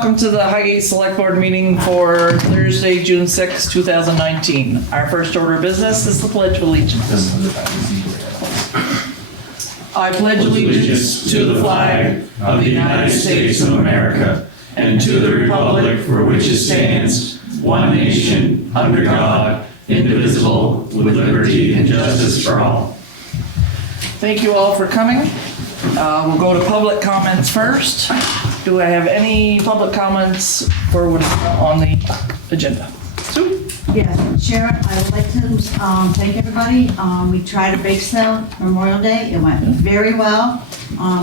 welcome to the Highgate Selectboard meeting for Thursday, June 6, 2019. Our first order of business is the Pledge of Allegiance. I pledge allegiance to the flag of the United States of America and to the republic for which it stands, one nation, under God, indivisible, with liberty and justice for all. Thank you all for coming. We'll go to public comments first. Do I have any public comments for what's on the agenda? Sue? Yes, Sharon, I would like to thank everybody. We tried a bake sale Memorial Day. It went very well.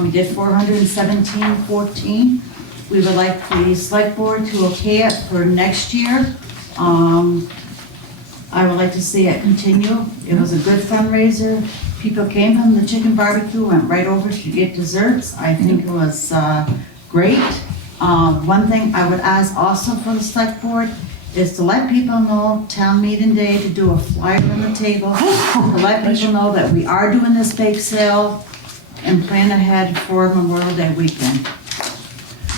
We did 417.14. We would like the select board to okay it for next year. I would like to see it continue. It was a good fundraiser. People came from the chicken barbecue, went right over to get desserts. I think it was great. One thing I would ask also for the select board is to let people know town meeting day, to do a flyer on the table, to let people know that we are doing this bake sale and plan ahead for Memorial Day weekend.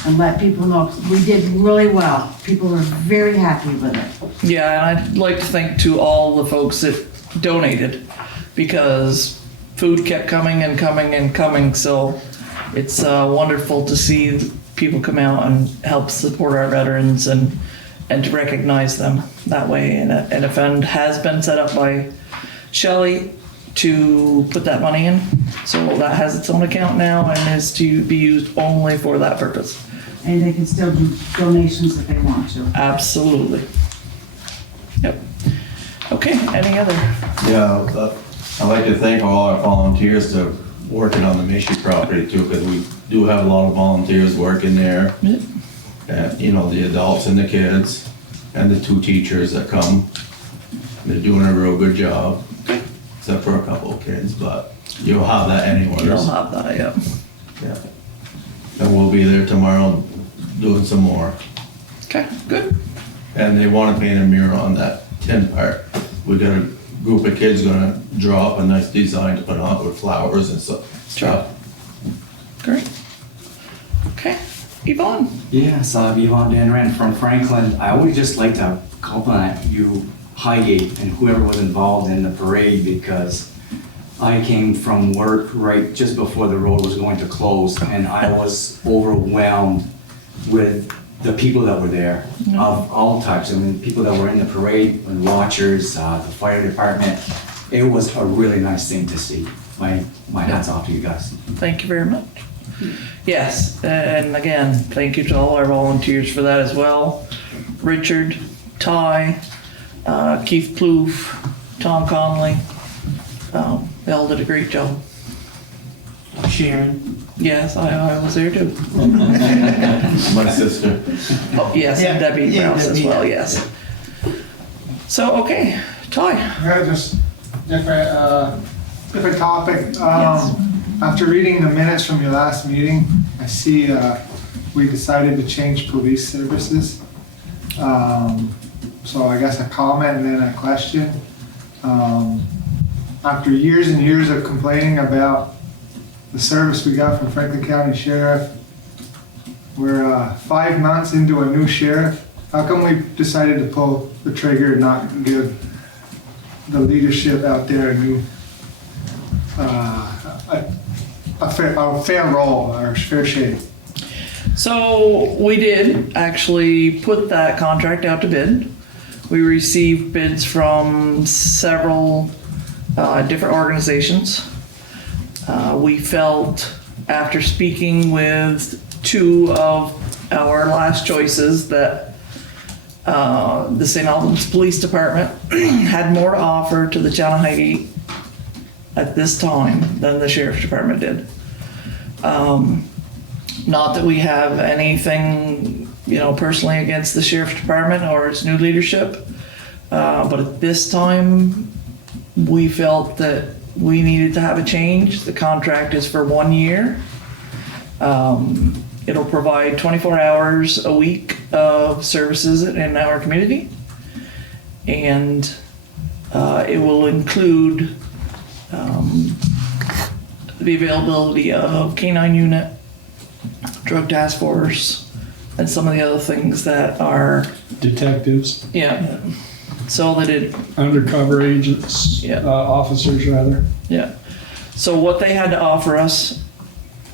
And let people know, we did really well. People were very happy with it. Yeah, and I'd like to thank to all the folks that donated, because food kept coming and coming and coming, so it's wonderful to see people come out and help support our veterans and to recognize them that way. And a fund has been set up by Shelley to put that money in, so that has its own account now and is to be used only for that purpose. And they can still do donations if they want to. Absolutely. Yep. Okay, any other? Yeah, I'd like to thank all our volunteers that are working on the Mishi property too, because we do have a lot of volunteers working there. Yep. And, you know, the adults and the kids, and the 2 teachers that come. They're doing a real good job, except for a couple of kids, but you'll have that anywhere. You'll have that, yeah. Yeah. And we'll be there tomorrow doing some more. Okay, good. And they want to paint a mural on that tin part. We got a group of kids gonna draw up a nice design to put on with flowers and stuff. Great. Okay, Yvonne. Yes, Yvonne Dan Rand from Franklin. I always just like to compliment you, Highgate, and whoever was involved in the parade, because I came from work right just before the road was going to close, and I was overwhelmed with the people that were there, of all types. I mean, people that were in the parade, and watchers, the fire department. It was a really nice thing to see. My hats off to you guys. Thank you very much. Yes, and again, thank you to all our volunteers for that as well. Richard, Ty, Keith Plouffe, Tom Conley, they all did a great job. Sharon. Yes, I was there too. My sister. Oh, yes, and Debbie Rouse as well, yes. So, okay, Ty. Yeah, just different topic. Yes. After reading the minutes from your last meeting, I see we decided to change police services. So I guess a comment and then a question. After years and years of complaining about the service we got from Franklin County Sheriff, we're 5 months into a new sheriff. How come we decided to pull the trigger and not give the leadership out there a new, a fair role or fair shake? So we did actually put that contract out to bid. We received bids from several different organizations. We felt, after speaking with 2 of our last choices, that the St. Albans Police Department had more to offer to the town of Highgate at this time than the Sheriff's Department did. Not that we have anything, personally against the Sheriff's Department or its new leadership, but at this time, we felt that we needed to have a change. The contract is for 1 year. It'll provide 24 hours a week of services in our community. And it will include the availability of K-9 unit, drug task force, and some of the other things that are, Detectives, yeah. So they did, undercover agents, Yeah. officers rather. yeah. So what they had to offer us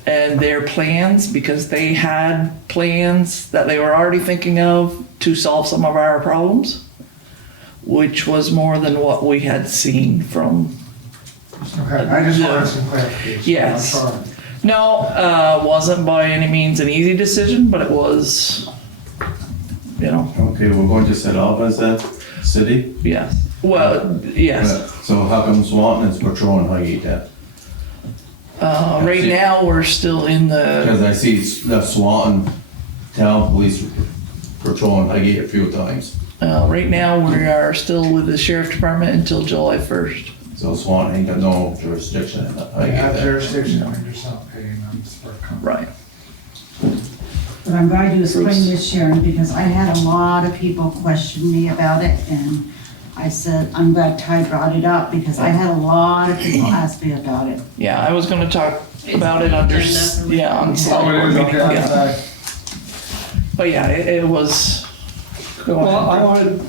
and their plans, because they had plans that they were already thinking of to solve some of our problems, which was more than what we had seen from. Okay, I just wanted some clarification. Yes. I'm sorry. No, wasn't by any means an easy decision, but it was, you know, Okay, we're going to set off as a city? yes. Well, yes. So how come Swanton is patrolling Highgate then? Right now, we're still in the, Because I see the Swanton Town Police patrolling Highgate a few times. right now, we are still with the sheriff department until July 1st. So Swanton ain't got no jurisdiction in I Highgate have then. jurisdiction when you're not paying them for a company. Right. But I'm glad you explained this, Sharon, because I had a lot of people question me about it, and I said, I'm glad Ty brought it up, because I had a lot of people ask me about it. Yeah, I was gonna talk about it under, yeah, on select Oh, it board is, meeting, okay, yeah. I'm sorry. But yeah, it was. Go Well, I ahead. wanted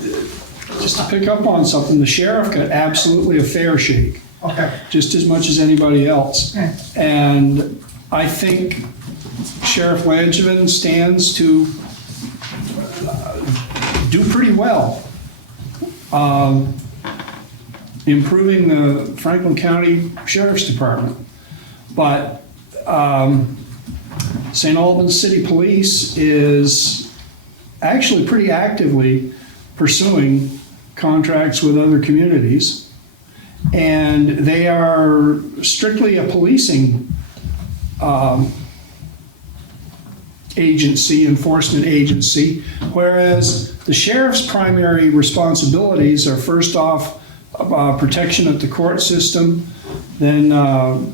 just to pick up on something. The sheriff got absolutely a fair shake, Okay, just as much as anybody else. Okay. And I think Sheriff Langevin stands to do pretty well. Improving the Franklin County Sheriff's Department. But St. Albans City Police is actually pretty actively pursuing contracts with other communities. And they are strictly a policing agency, enforcement agency, whereas the sheriff's primary responsibilities are first off protection of the court system, then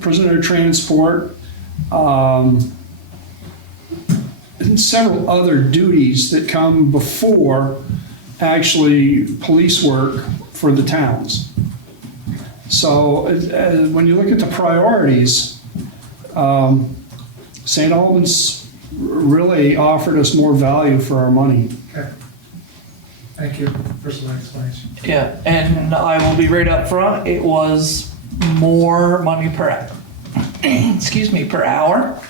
prisoner transport, and several other duties that come before actually police work for the towns. So when you look at the priorities, St. Albans really offered us more value for our money. okay. Thank you for some explanation. Yeah, and I will be right up front, it was more money per, excuse me, per hour.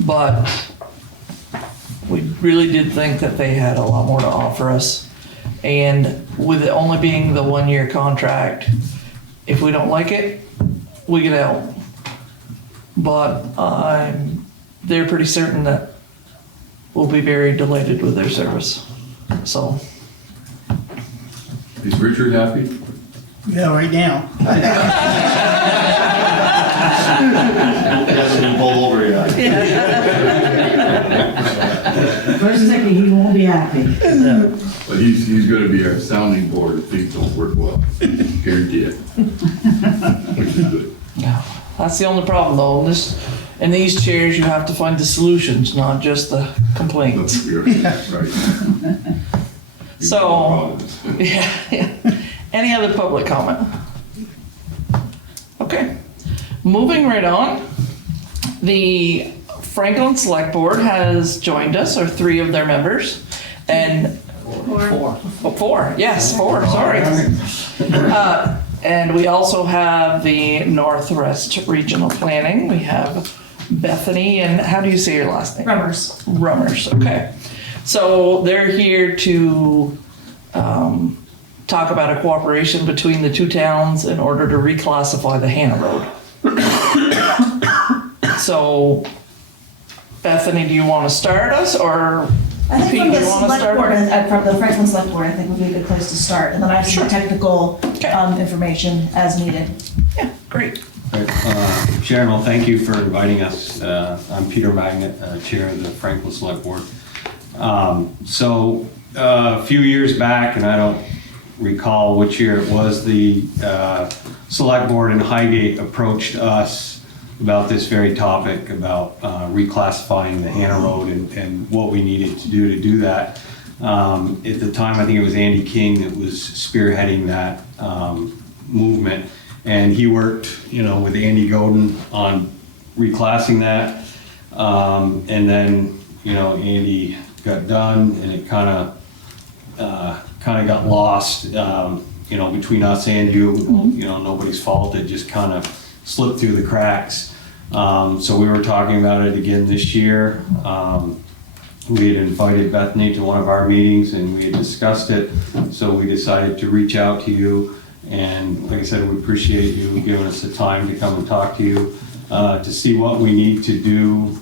But we really did think that they had a lot more to offer us. And with it only being the 1-year contract, if we don't like it, we get out. But they're pretty certain that we'll be very delighted with their service. So, Is Richard happy? Yeah, right now. Hasn't been pulled over yet. First second, he won't be happy. But he's gonna be our sounding board if things don't work well. Guarantee it. Which is good. that's the only problem though. In these chairs, you have to find the solutions, not just the complaints. Right. So, yeah. Any other public comment? Okay. Moving right on. The Franklin Selectboard has joined us, or 3 of their members, and four, yes, 4, sorry. And we also have the Northwest Regional Planning. We have Bethany, and how do you say your last name? Rummers, okay. So they're here to talk about a cooperation between the 2 towns in order to reclassify the Hannah Road. So, Bethany, do you want to start us, or I think Pete, from the you wanna select start? board, from the Franklin Select Board, I think would be a good place to start, and then I have some technical Okay. information as needed. Yeah, great. Right, Sharon, well, thank you for inviting us. I'm Peter Magnet, Chair of the Franklin Select Board. So a few years back, and I don't recall which year it was, the Select Board in Highgate approached us about this very topic, about reclassifying the Hannah Road and what we needed to do that. At the time, I think it was Andy King that was spearheading that movement. And he worked, with Andy Godin on reclassing that. And then, Andy got done, and it kind of got lost, between us and you. Nobody's fault. It just kind of slipped through the cracks. So we were talking about it again this year. We had invited Bethany to one of our meetings, and we had discussed it. So we decided to reach out to you. And like I said, we appreciate you giving us the time to come and talk to you, to see what we need to do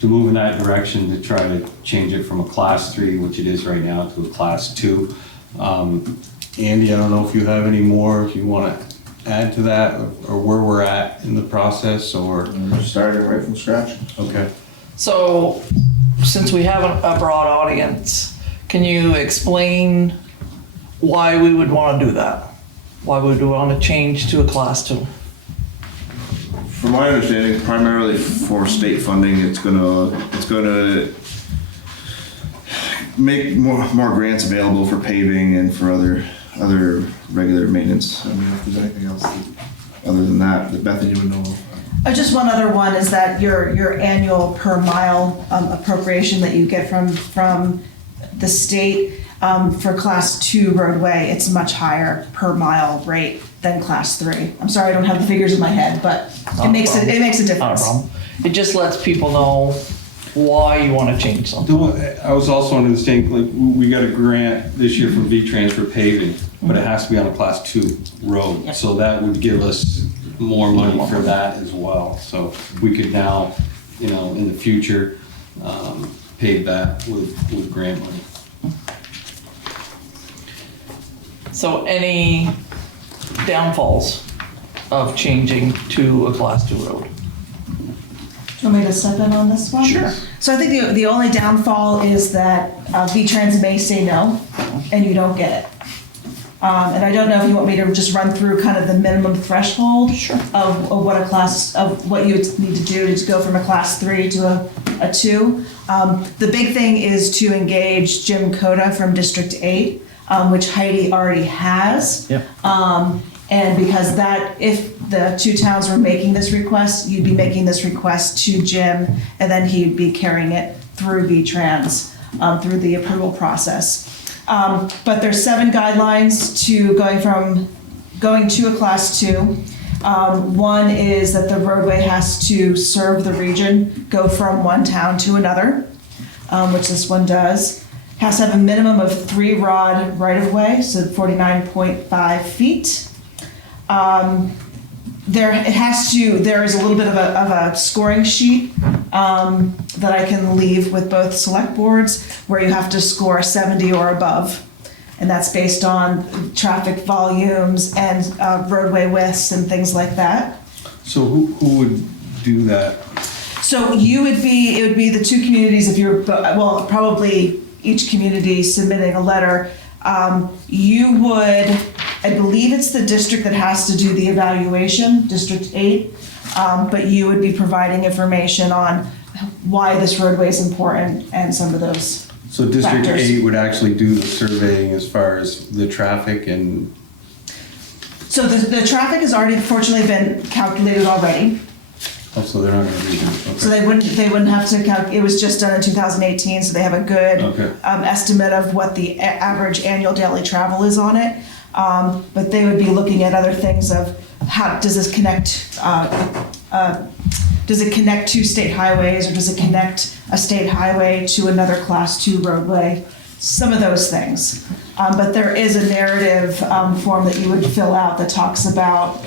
to move in that direction, to try to change it from a class 3, which it is right now, to a class 2. Andy, I don't know if you have any more, if you want to add to that, or where we're at in the process, or? We're starting right from scratch. Okay. So, since we have a broad audience, can you explain why we would want to do that? Why would we want to change to a class 2? From my understanding, primarily for state funding, it's gonna make more grants available for paving and for other regular maintenance. I mean, if there's anything else other than that Bethany would know of. Just one other one is that your annual per mile appropriation that you get from the state for class 2 roadway, it's much higher per mile rate than class 3. I'm sorry, I don't have the figures in my head, but it makes a Not a difference. problem. It just lets people know why you want to change something. I was also understanding, like, we got a grant this year from V-Trans for paving, but it has to be on a class 2 road. Yep. So that would give us more money for that as well. So we could now, in the future, pave that with grant money. So any downfalls of changing to a class 2 road? Do you want me to step in on this one? Sure. So I think the only downfall is that V-Trans may say no, and you don't get it. And I don't know if you want me to just run through kind of the minimum threshold of what you would need to do to go from a class 3 to a 2. The big thing is to engage Jim Coda from District 8, which Heidi already has. Yep. And because if the 2 towns were making this request, you'd be making this request to Jim, and then he'd be carrying it through V-Trans, through the approval process. But there's 7 guidelines to going to a class 2. One is that the roadway has to serve the region, go from one town to another, which this one does. Has to have a minimum of 3 rod right-of-way, so 49.5 feet. There is a little bit of a scoring sheet that I can leave with both select boards, where you have to score 70 or above. And that's based on traffic volumes and roadway widths and things like that. So who would do that? So it would be the 2 communities, if you're, well, probably each community submitting a letter. You would, I believe it's the district that has to do the evaluation, District 8, but you would be providing information on why this roadway is important and some of those. So District factors. 8 would actually do the surveying as far as the traffic and... So the traffic has already, fortunately, been calculated already. Oh, so they're not going to redo it, okay. So they wouldn't have to it was just done in 2018, so they have a good estimate of what the average annual daily travel is on it. But they would be looking at other things of how does this connect, does it connect 2 state highways, or does it connect a state highway to another class 2 roadway? Some of those things. But there is a narrative form that you would fill out that talks about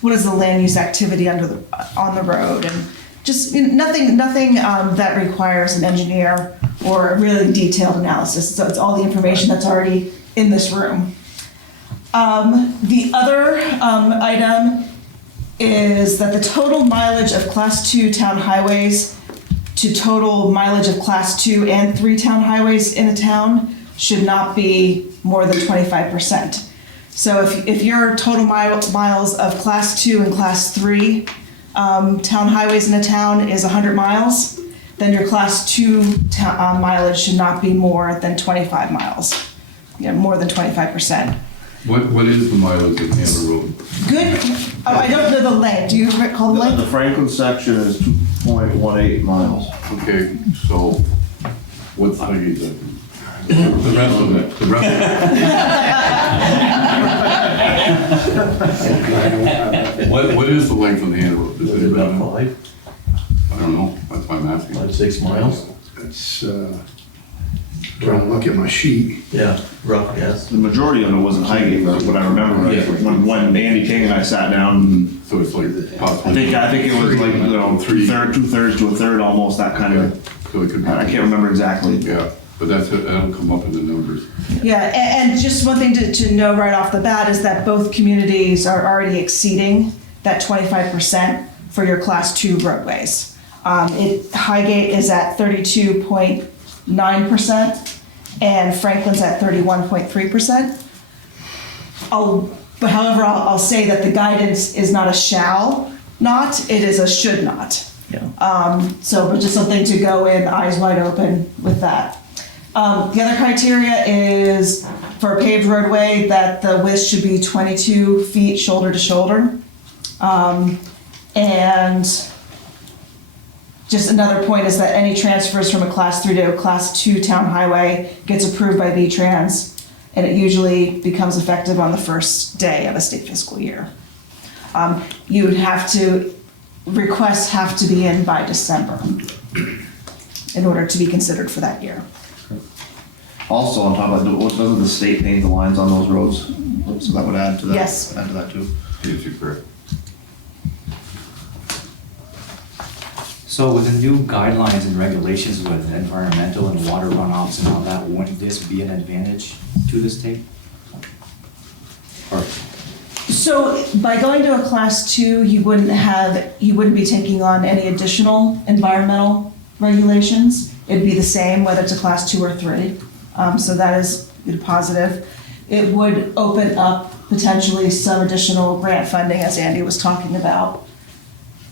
what is the land use activity on the road, and just nothing that requires an engineer or a really detailed analysis. So it's all the information that's already in this room. The other item is that the total mileage of class 2 town highways to total mileage of class 2 and 3 town highways in a town should not be more than 25%. So if your total miles of class 2 and class 3 town highways in a town is 100 miles, then your class 2 mileage should not be more than 25 miles, more than 25%. What is the mileage of Hanover Road? Good, oh, I don't know the length, do you recall the The length? Franklin section is 2.18 miles. Okay, so what's Highgate then? The rest of it, the rest of it. What is the length of the Hanover? Is it About about, 5, I don't know, that's why I'm asking. 5, 6 miles. It's, trying to look at my sheet. Yeah, rough guess. The majority of it was in Highgate, but what I remember, right? Yeah. When Andy King and I sat So down, it's like I think it was like, two-thirds to a third, almost that kind of. So it could be. I can't remember exactly. Yeah, but that'll come up in the numbers. Yeah, and just one thing to know right off the bat is that both communities are already exceeding that 25% for your class 2 roadways. Highgate is at 32.9% and Franklin's at 31.3%. However, I'll say that the guidance is not a shall not, it is a should not. Yeah. So just something to go in eyes wide open with that. The other criteria is for a paved roadway that the width should be 22 feet shoulder to shoulder. And just another point is that any transfers from a class 3 to a class 2 town highway gets approved by V-Trans, and it usually becomes effective on the first day of a state fiscal year. Requests have to be in by December in order to be considered for that year. Also, on top of that, doesn't the state paint the lines on those roads? So that would add to that. Yes. Add to that too. Yes, you're correct. So with the new guidelines and regulations with environmental and water runoffs and all that, wouldn't this be an advantage to the state? Or, So by going to a class 2, you wouldn't be taking on any additional environmental regulations. It'd be the same whether it's a class 2 or 3. So that is positive. It would open up potentially some additional grant funding, as Andy was talking about,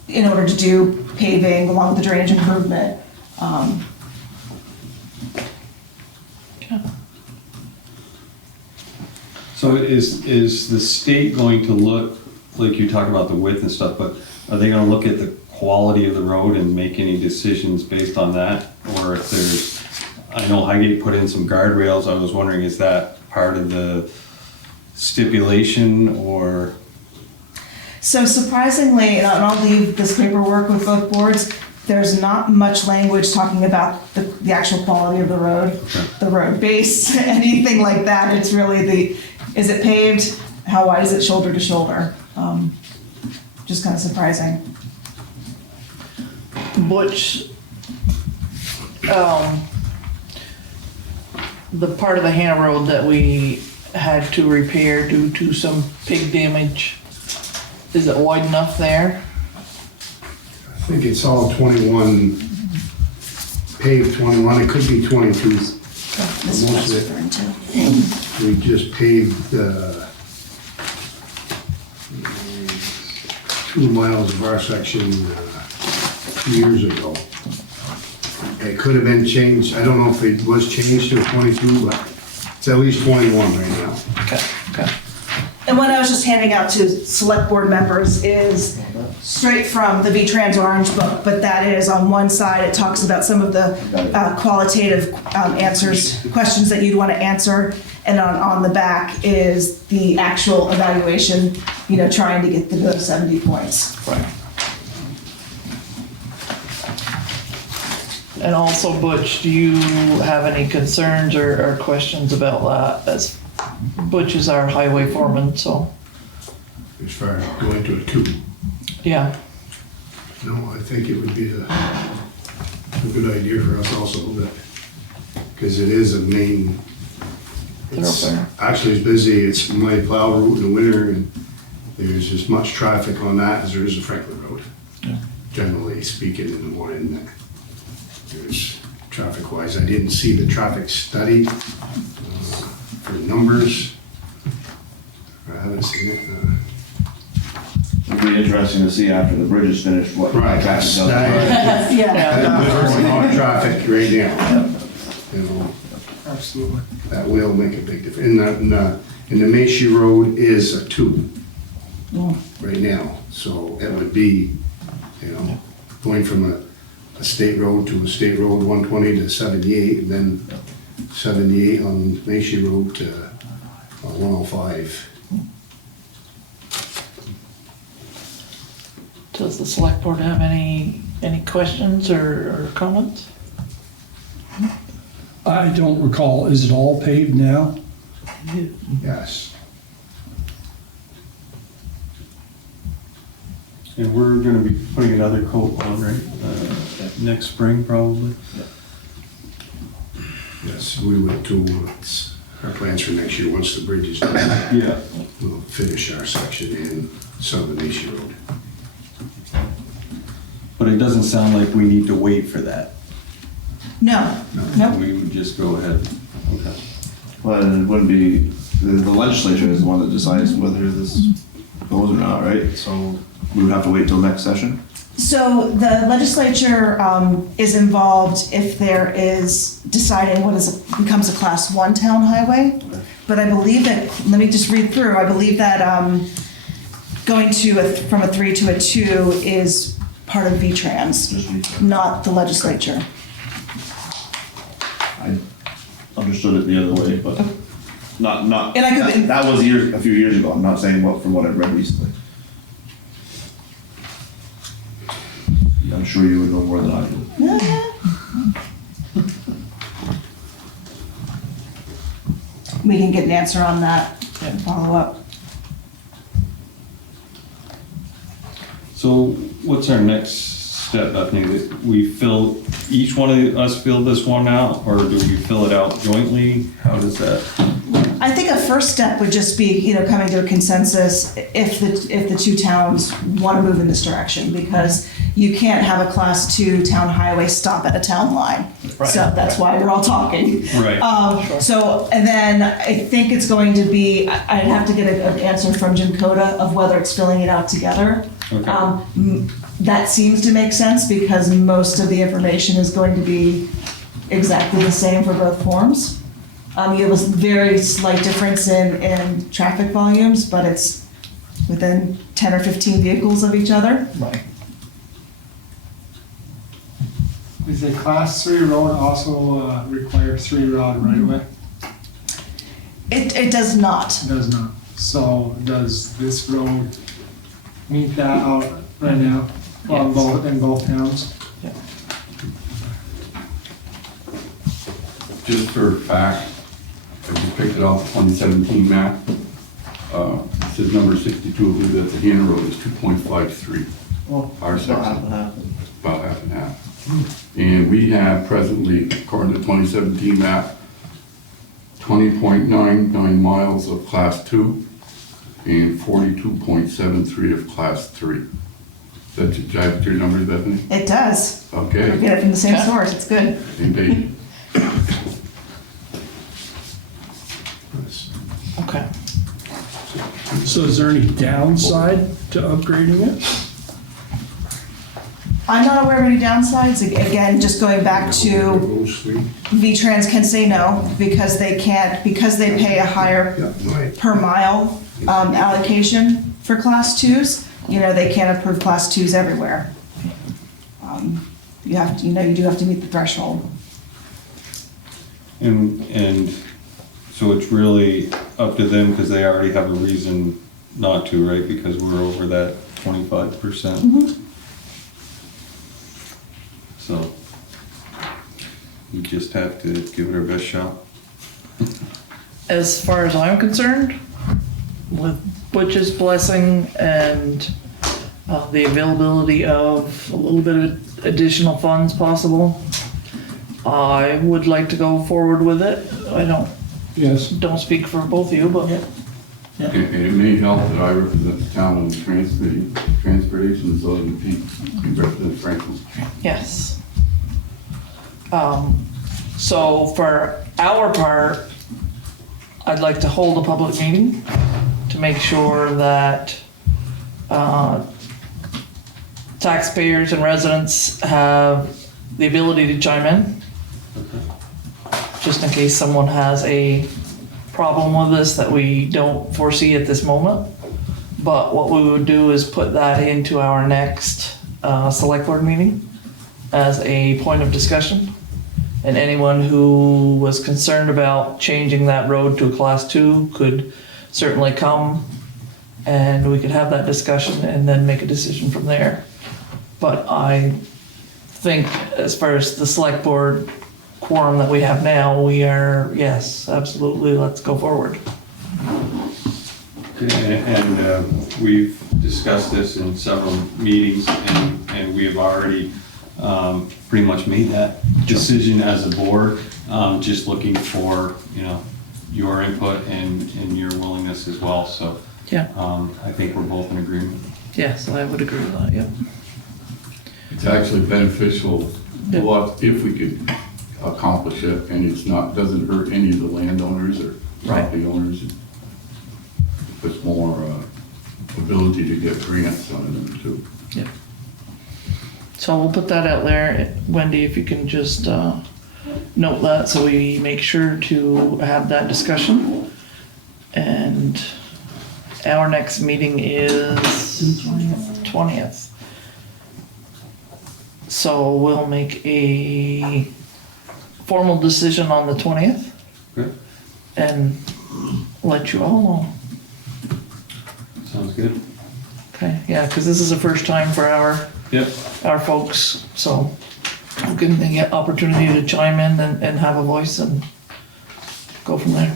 in order to do paving along with the drainage improvement. So is the state going to look, like you talk about the width and stuff, but are they gonna look at the quality of the road and make any decisions based on that? Or if there's, I know Highgate put in some guardrails, I was wondering, is that part of the stipulation or? So surprisingly, and I'll leave this paperwork with both boards, there's not much language talking about the actual quality of the road, the road base, anything like that. It's really is it paved? How wide is it shoulder to shoulder? Just kind of surprising. Butch, the part of the Hannah Road that we had to repair due to some pig damage, is it wide enough there? I think it's all 21, paved 21, it could be 22. This is what I was Most of it. referring to. We just paved 2 miles of our section 2 years ago. It could have been changed, I don't know if it was changed to 22, but it's at least 21 right now. Okay. And what I was just handing out to select board members is straight from the V-Trans Orange book, but that is on one side, it talks about some of the qualitative questions that you'd want to answer. And on the back is the actual evaluation, trying to get those 70 points. Right. And also, Butch, do you have any concerns or questions about that? As Butch is our highway foreman, so, As far as going to a 2. yeah. No, I think it would be a good idea for us also, because it is a main, Thoroughfare. actually it's busy, it's my plow route in the winter, and there's as much traffic on that as there is a Franklin Road. Yeah. Generally speaking, in the morning, there's traffic-wise, I didn't see the traffic study for numbers. I haven't seen it. It'd be interesting to see after the bridge is finished what. Right, traffic does. Yeah. There's a lot of traffic right now. Absolutely. That will make a big difference. And And the Macy Road is a 2 right now. So it would be, going from a state road to a state road 120 to 78, and then 78 on Macy Road to 105. Does the select board have any questions or comments? I don't recall, is it all paved now? Yes. And we're gonna be putting another coat on, right, next spring probably? Yes, we would too. It's our plans for next year, once the bridge is done, Yeah. we'll finish our section in Southern Macy Road. But it doesn't sound like we need to wait for that. No, nope. We would just go ahead, okay. Well, it wouldn't be, the legislature is the one that decides whether this goes or not, right? So we would have to wait till next session? So the legislature is involved if there is deciding what becomes a class 1 town highway. But I believe that, let me just read through, I believe that going from a 3 to a 2 is part of V-Trans, not the legislature. I understood it the other way, but not, And I could- that was a few years ago. I'm not saying from what I've read recently. I'm sure you would know more than I do. We can get an answer on that and follow up. So what's our next step, Bethany? We each one of us fill this one out, or do we fill it out jointly? How does that? I think a first step would just be, coming to a consensus if the two towns want to move in this direction, because you can't have a class 2 town highway stop at a town line. So that's why we're all talking. Right. So, and then I think it's going to be, I'd have to get an answer from Jim Coda of whether it's filling it out together. Okay. That seems to make sense because most of the information is going to be exactly the same for both forms. You have a very slight difference in traffic volumes, but it's within 10 or 15 vehicles of each other. Right. Is a class 3 road also require 3 rod right away? It does not. It does not. So does this road meet that out right now on in both towns? Just for fact, I just picked it off the 2017 map. It says number 62, I believe that the Hannah Road is 2.53. Our section. About half and half. And we have presently, according to the 2017 map, 20.99 miles of class 2 and 42.73 of class 3. Does that jive with your numbers, Bethany? It does. Okay. We get it from the same source. It's good. Indeed. Okay. So is there any downside to upgrading it? I'm not aware of any downsides. Again, just going back to V-Trans can say no because they pay a higher per mile allocation for class 2s. They can't approve class 2s everywhere. You do have to meet the threshold. And so it's really up to them because they already have a reason not to, right? Because we're over that 25%. So we just have to give it our best shot. As far as I'm concerned, with Butch's blessing and the availability of a little bit of additional funds possible, I would like to go forward with it. I don't speak for both of you, but And it may help that I represent the town on the transportation, so that Pete represents Franklin. yes. So for our part, I'd like to hold a public meeting to make sure that taxpayers and residents have the ability to chime in, just in case someone has a problem with this that we don't foresee at this moment. But what we would do is put that into our next select board meeting as a point of discussion. And anyone who was concerned about changing that road to a class 2 could certainly come and we could have that discussion and then make a decision from there. But I think as far as the select board quorum that we have now, we are, yes, absolutely, let's go forward. And we've discussed this in several meetings, and we have already pretty much made that decision as a board. Just looking for, your input and your willingness as well. So Yeah. I think we're both in agreement. Yes, I would agree with that, yeah. It's actually beneficial Yeah. to us if we could accomplish it, and doesn't hurt any of the landowners or property owners. It puts more ability to get grants on them too. Yeah. So we'll put that out there. Wendy, if you can just note that so we make sure to have that discussion. And our next meeting is 20th. So we'll make a formal decision on the 20th. Okay. And let you all know. Sounds good. Okay, yeah, because this is the first time for Yep. our folks, so we'll give them the opportunity to chime in and have a voice and go from there.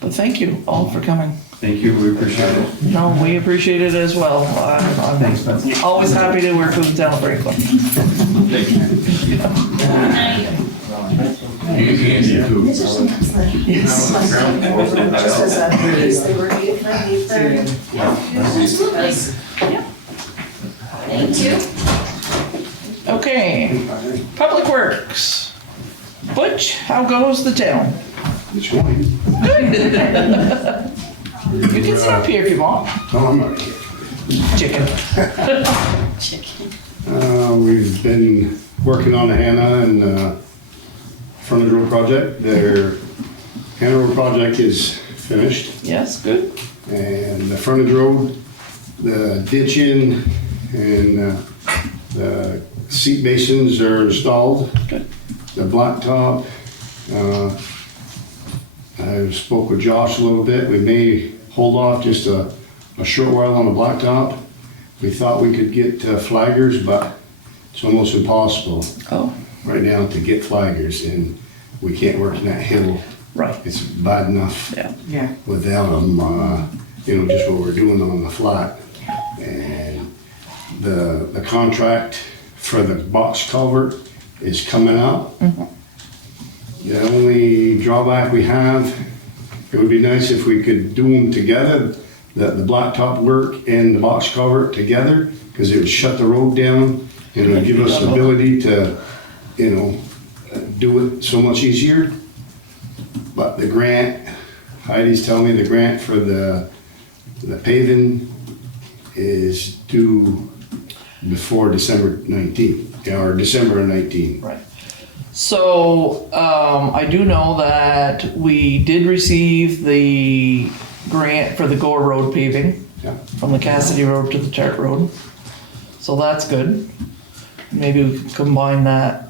But thank you all for coming. Thank you, we appreciate it. No, we appreciate it as well. I'm always happy to work with the town of Franklin. Thank you. Andy too. Yes. Just as a breeze, they were 8:30. Absolutely. Yep. Thank you. Okay, Public Works. Butch, how goes the town? This morning. Good. You can sit up here if you want. Oh, I'm not here. Chicken. We've been working on the Hannah and Frontage Road project. Their Hannah Road project is finished. Yes, good. And the Frontage Road, the ditching and the seat basins are installed. Good. The blacktop, I spoke with Josh a little bit. We may hold off just a short while on the blacktop. We thought we could get flaggers, but it's almost impossible Oh, right now to get flaggers, and we can't work in that hill. right, It's bad enough yeah. without them, just what we're doing on the flat. And the contract for the box culvert is coming up. The only drawback we have, it would be nice if we could do them together, the blacktop work and the box culvert together, because it would shut the road down and it would give us the ability to, do it so much easier. But the grant, Heidi's telling me the grant for the paving is due before December 19th, or December 19th. Right. So, I do know that we did receive the grant for the Gore Road paving Yeah. from the Cassidy Road to the Chart Road. So that's good. Maybe we could combine that.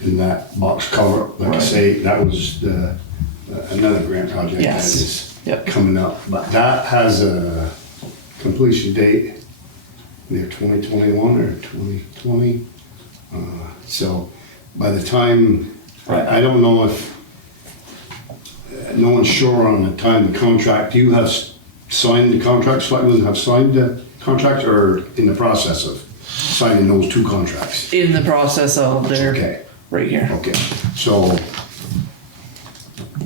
And that box culvert, like I Right. say, that was another grant project that Yes. is Yep. coming up. But that has a completion date, either 2021 or 2020. So by the time, I don't know if, no one's sure on the time the contract, you have signed the contract, Selectmen have signed the contract, or in the process of signing those two contracts? In the process of their, Okay. right here. Okay, so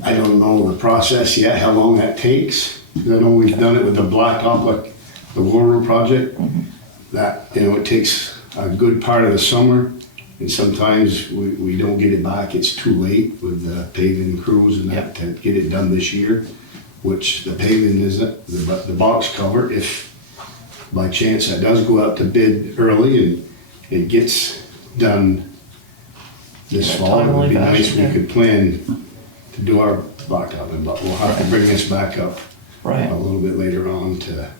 I don't know the process yet, how long that takes. I know we've done it with the blacktop, like the War Road project. That, it takes a good part of the summer, and sometimes we don't get it back. It's too late with the paving crews and that to get it done this year, which the paving isn't, the box cover, if by chance that does go out to bid early and it gets done this Yeah, fall, it would be timely nice fashion, if we yeah. could plan to do our blacktopping, but we'll have to bring this back up Right. a little bit later on to,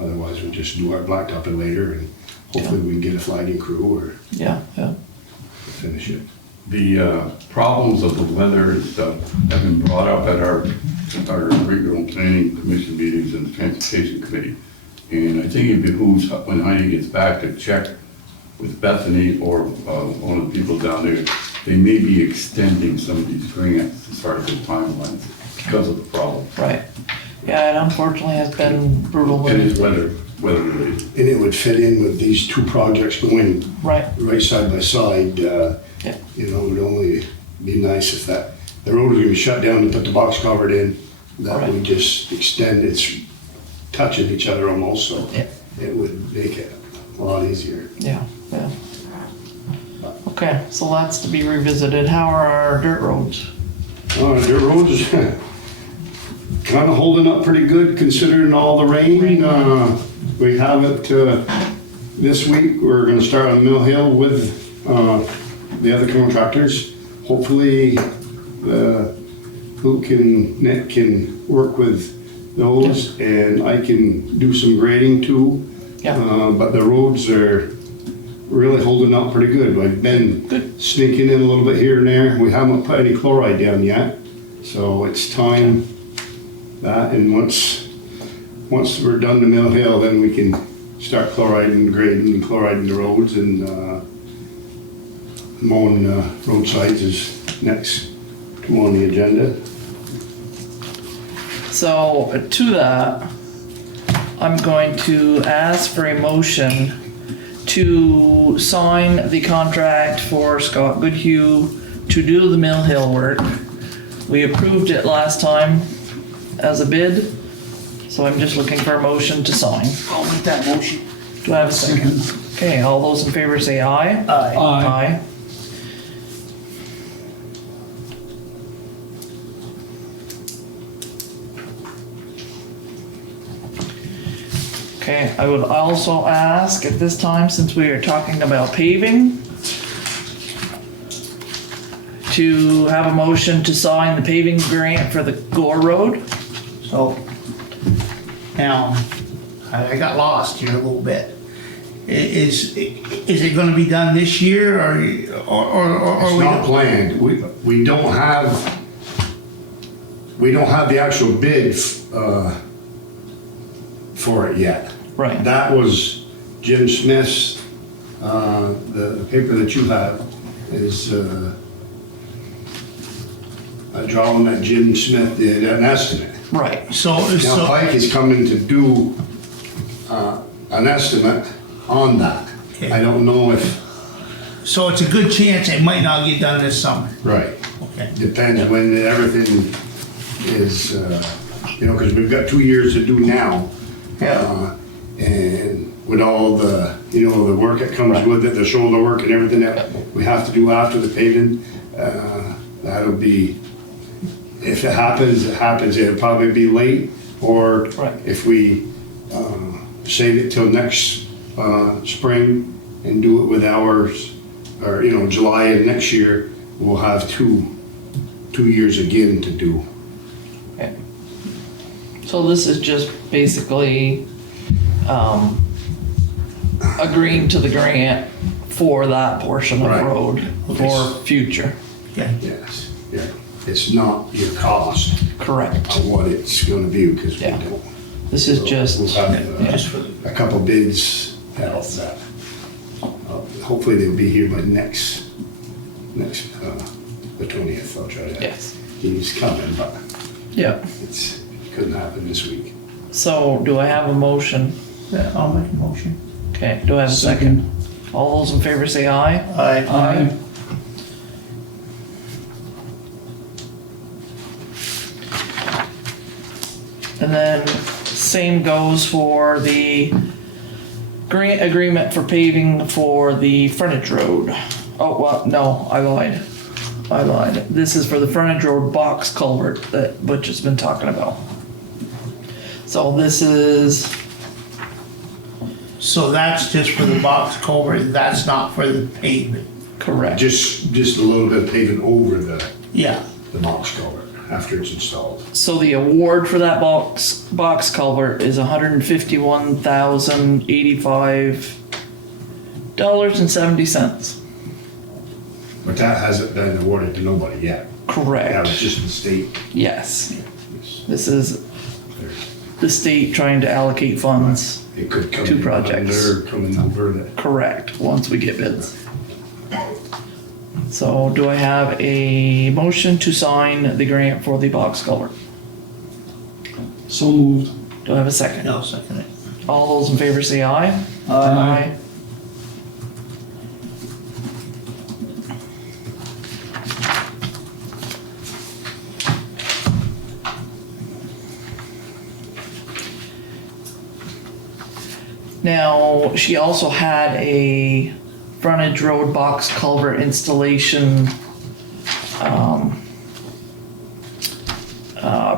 otherwise we'll just do our blacktopping later and hopefully we can get a flagging crew or Yeah, yeah. finish it. The problems of the weather and stuff have been brought up at our regional planning commission meetings and the transportation committee. And I think it behooves, when Heidi gets back, to check with Bethany or one of the people down there. They may be extending some of these grants as far as the timelines because of the problem. Right. Yeah, it unfortunately has been brutal. It is weather related. And it would fit in with these two projects going Right. right side by side. Yeah. It would only be nice if the road was gonna be shut down to put the box culvert in. That Right. would just extend, it's touching each other almost, so Yeah. it would make it a lot easier. Yeah, yeah. Okay, so that's to be revisited. How are our dirt roads? Dirt roads, kinda holding up pretty good considering all the rain. We have it, this week, we're gonna start on Mill Hill with, the other contractors. Hopefully, Nick can work with those and I can do some grading too. Yeah. But the roads are really holding up pretty good. I've been sneaking in a little bit here and there. We haven't put any chloride down yet. So it's time that, and once we're done to Mill Hill, then we can start chloriding, grading and chloriding the roads and mowing roadsides is next on the agenda. So to that, I'm going to ask for a motion to sign the contract for Scott Goodhue to do the Mill Hill work. We approved it last time as a bid, so I'm just looking for a motion to sign. I'll make that motion. Do I have a second? Okay, all those in favor say aye. Aye. Aye. Okay, I would also ask at this time, since we are talking about paving, to have a motion to sign the paving grant for the Gore Road. So, now, I got lost here a little bit. Is it gonna be done this year or It's we not don't? planned. We don't have the actual bid for it yet. Right. That was Jim Smith's, the paper that you have is a drawing that Jim Smith did, an estimate. Right. Now Pike is coming to do an estimate on that. Okay. I don't know if, So it's a good chance it might not get done this summer. right, Okay. depends when everything is, because we've got 2 years to do now. And with all the, the work that comes with it, the shoulder work and everything that we have to do after the paving, that'll be, if it happens, it happens. It'll probably be late, or Right. if we save it till next spring and do it with ours, or, July of next year, we'll have two years again to do. Okay. So this is just basically, agreeing to the grant for that portion of Right. road for future. Okay. Yes, yeah. It's not your cost Correct. of what it's gonna be, because we Yeah. don't. This is just, We'll have Just for the, a couple bids that, hopefully they'll be here by next, the 20th, I'll try to. yes. He's coming, but Yeah. couldn't happen this week. So do I have a motion? yeah, I'll make a motion. Okay, do I have a second? All those in favor say aye. Aye. And then same goes for the grant agreement for paving for the frontage road. Oh, well, no, I lied. This is for the frontage road box culvert that Butch has been talking about. So this is, So that's just for the box culvert, that's not for the pavement? correct. Just a little bit of paving over the, Yeah, the box culvert after it's installed? So the award for that box culvert is $151,085.70. But that hasn't been awarded to nobody yet. That was Correct. just the state. Yes. This is the state trying to allocate funds. It could come Two in projects. under, come in over that. Correct, once we get bids. So do I have a motion to sign the grant for the box culvert? So moved. Do I have a second? No, second it. All those in favor say aye. Aye. Now, she also had a frontage road box culvert installation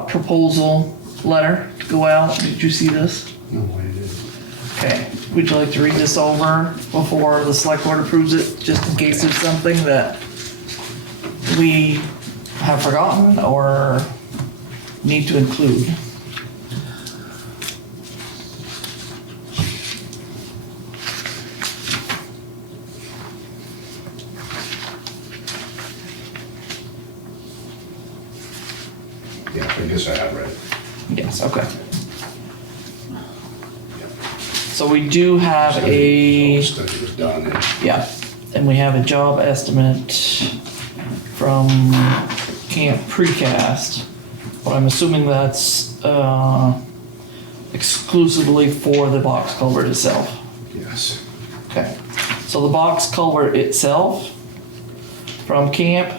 proposal letter to go out. Did you see this? No, I didn't. Okay, would you like to read this over before the select board approves it, just in case there's something that we have forgotten or need to include? Yeah, I guess I have read it. Yes, okay. So we do have a, Study was done and yeah, and we have a job estimate from Camp Precast, but I'm assuming that's exclusively for the box culvert itself. yes. Okay, so the box culvert itself from Camp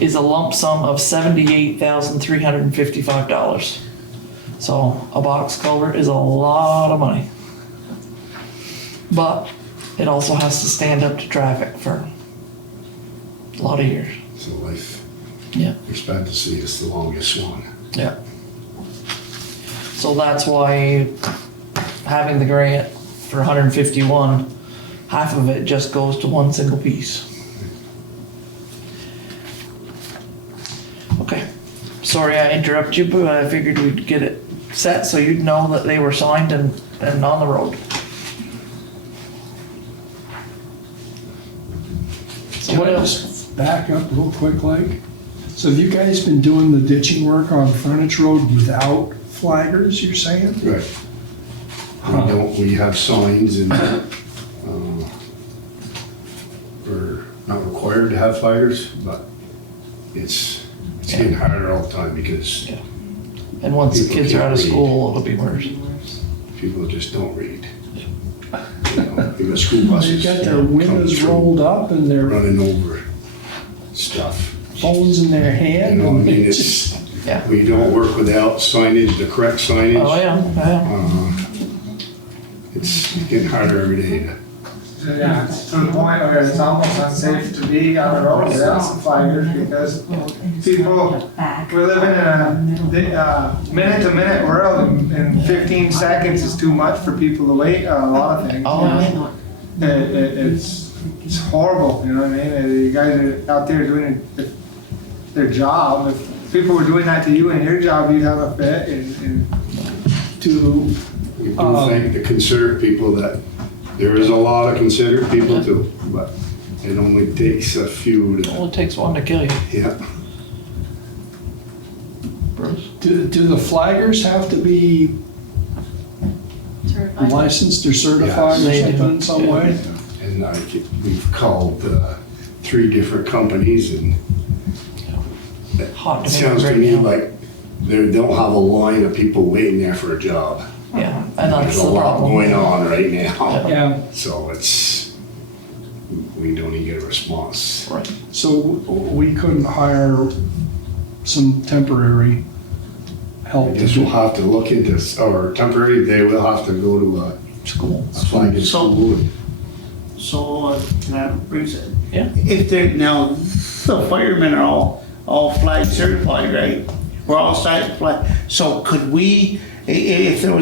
is a lump sum of $78,355. So a box culvert is a lot of money. But it also has to stand up to traffic for a lot of years. So life Yeah. expectancy is the longest one. Yeah. So that's why having the grant for 151, half of it just goes to one single piece. Okay. Sorry I interrupted you, but I figured we'd get it set so you'd know that they were signed and on the road. So Can what I else? just back up real quick, like? So have you guys been doing the ditching work on frontage road without flaggers, you're saying? Right. We have signs and, we're not required to have flaggers, but it's getting harder all the time because And once the People kids are out of can't read. school, it'll be worse. people just don't read. You know, we got school buses. They've got their windows come through, rolled up and their running over stuff. phones in their You hand. know, I and mean, it's it's, Yeah. we don't work without signage, the correct signage. Oh, yeah. It's getting harder every day. Yeah, it's to the point where it's almost unsafe to be on the road without some flaggers because people, we're living in a minute-to-minute world and 15 seconds is too much for people to wait on a lot of things. Oh, It's horrible, you know what I mean? You guys are out there doing their job. If people were doing that to you in your job, you'd have a fit and To, We do thank the considerate people that, there is a lot of considerate people too, but it only takes a few to, only takes one to kill you, yeah. Bruce. do the flaggers have to be Certified. licensed or certified or Yes, they do. something in some way? And we've called 3 different companies and Hot it sounds to right me now. like they don't have a line of people waiting there for a job. Yeah, and that's There's a the lot problem. going on right now. Yeah, So we don't even get a response. Right. so we couldn't hire some temporary help I to guess do. we'll have to look into, or temporary, they will have to go to a School. flagging school. So, that brings it. Yeah. If they're, now, the firemen are all flag certified, right? We're all site flag. So could we, if there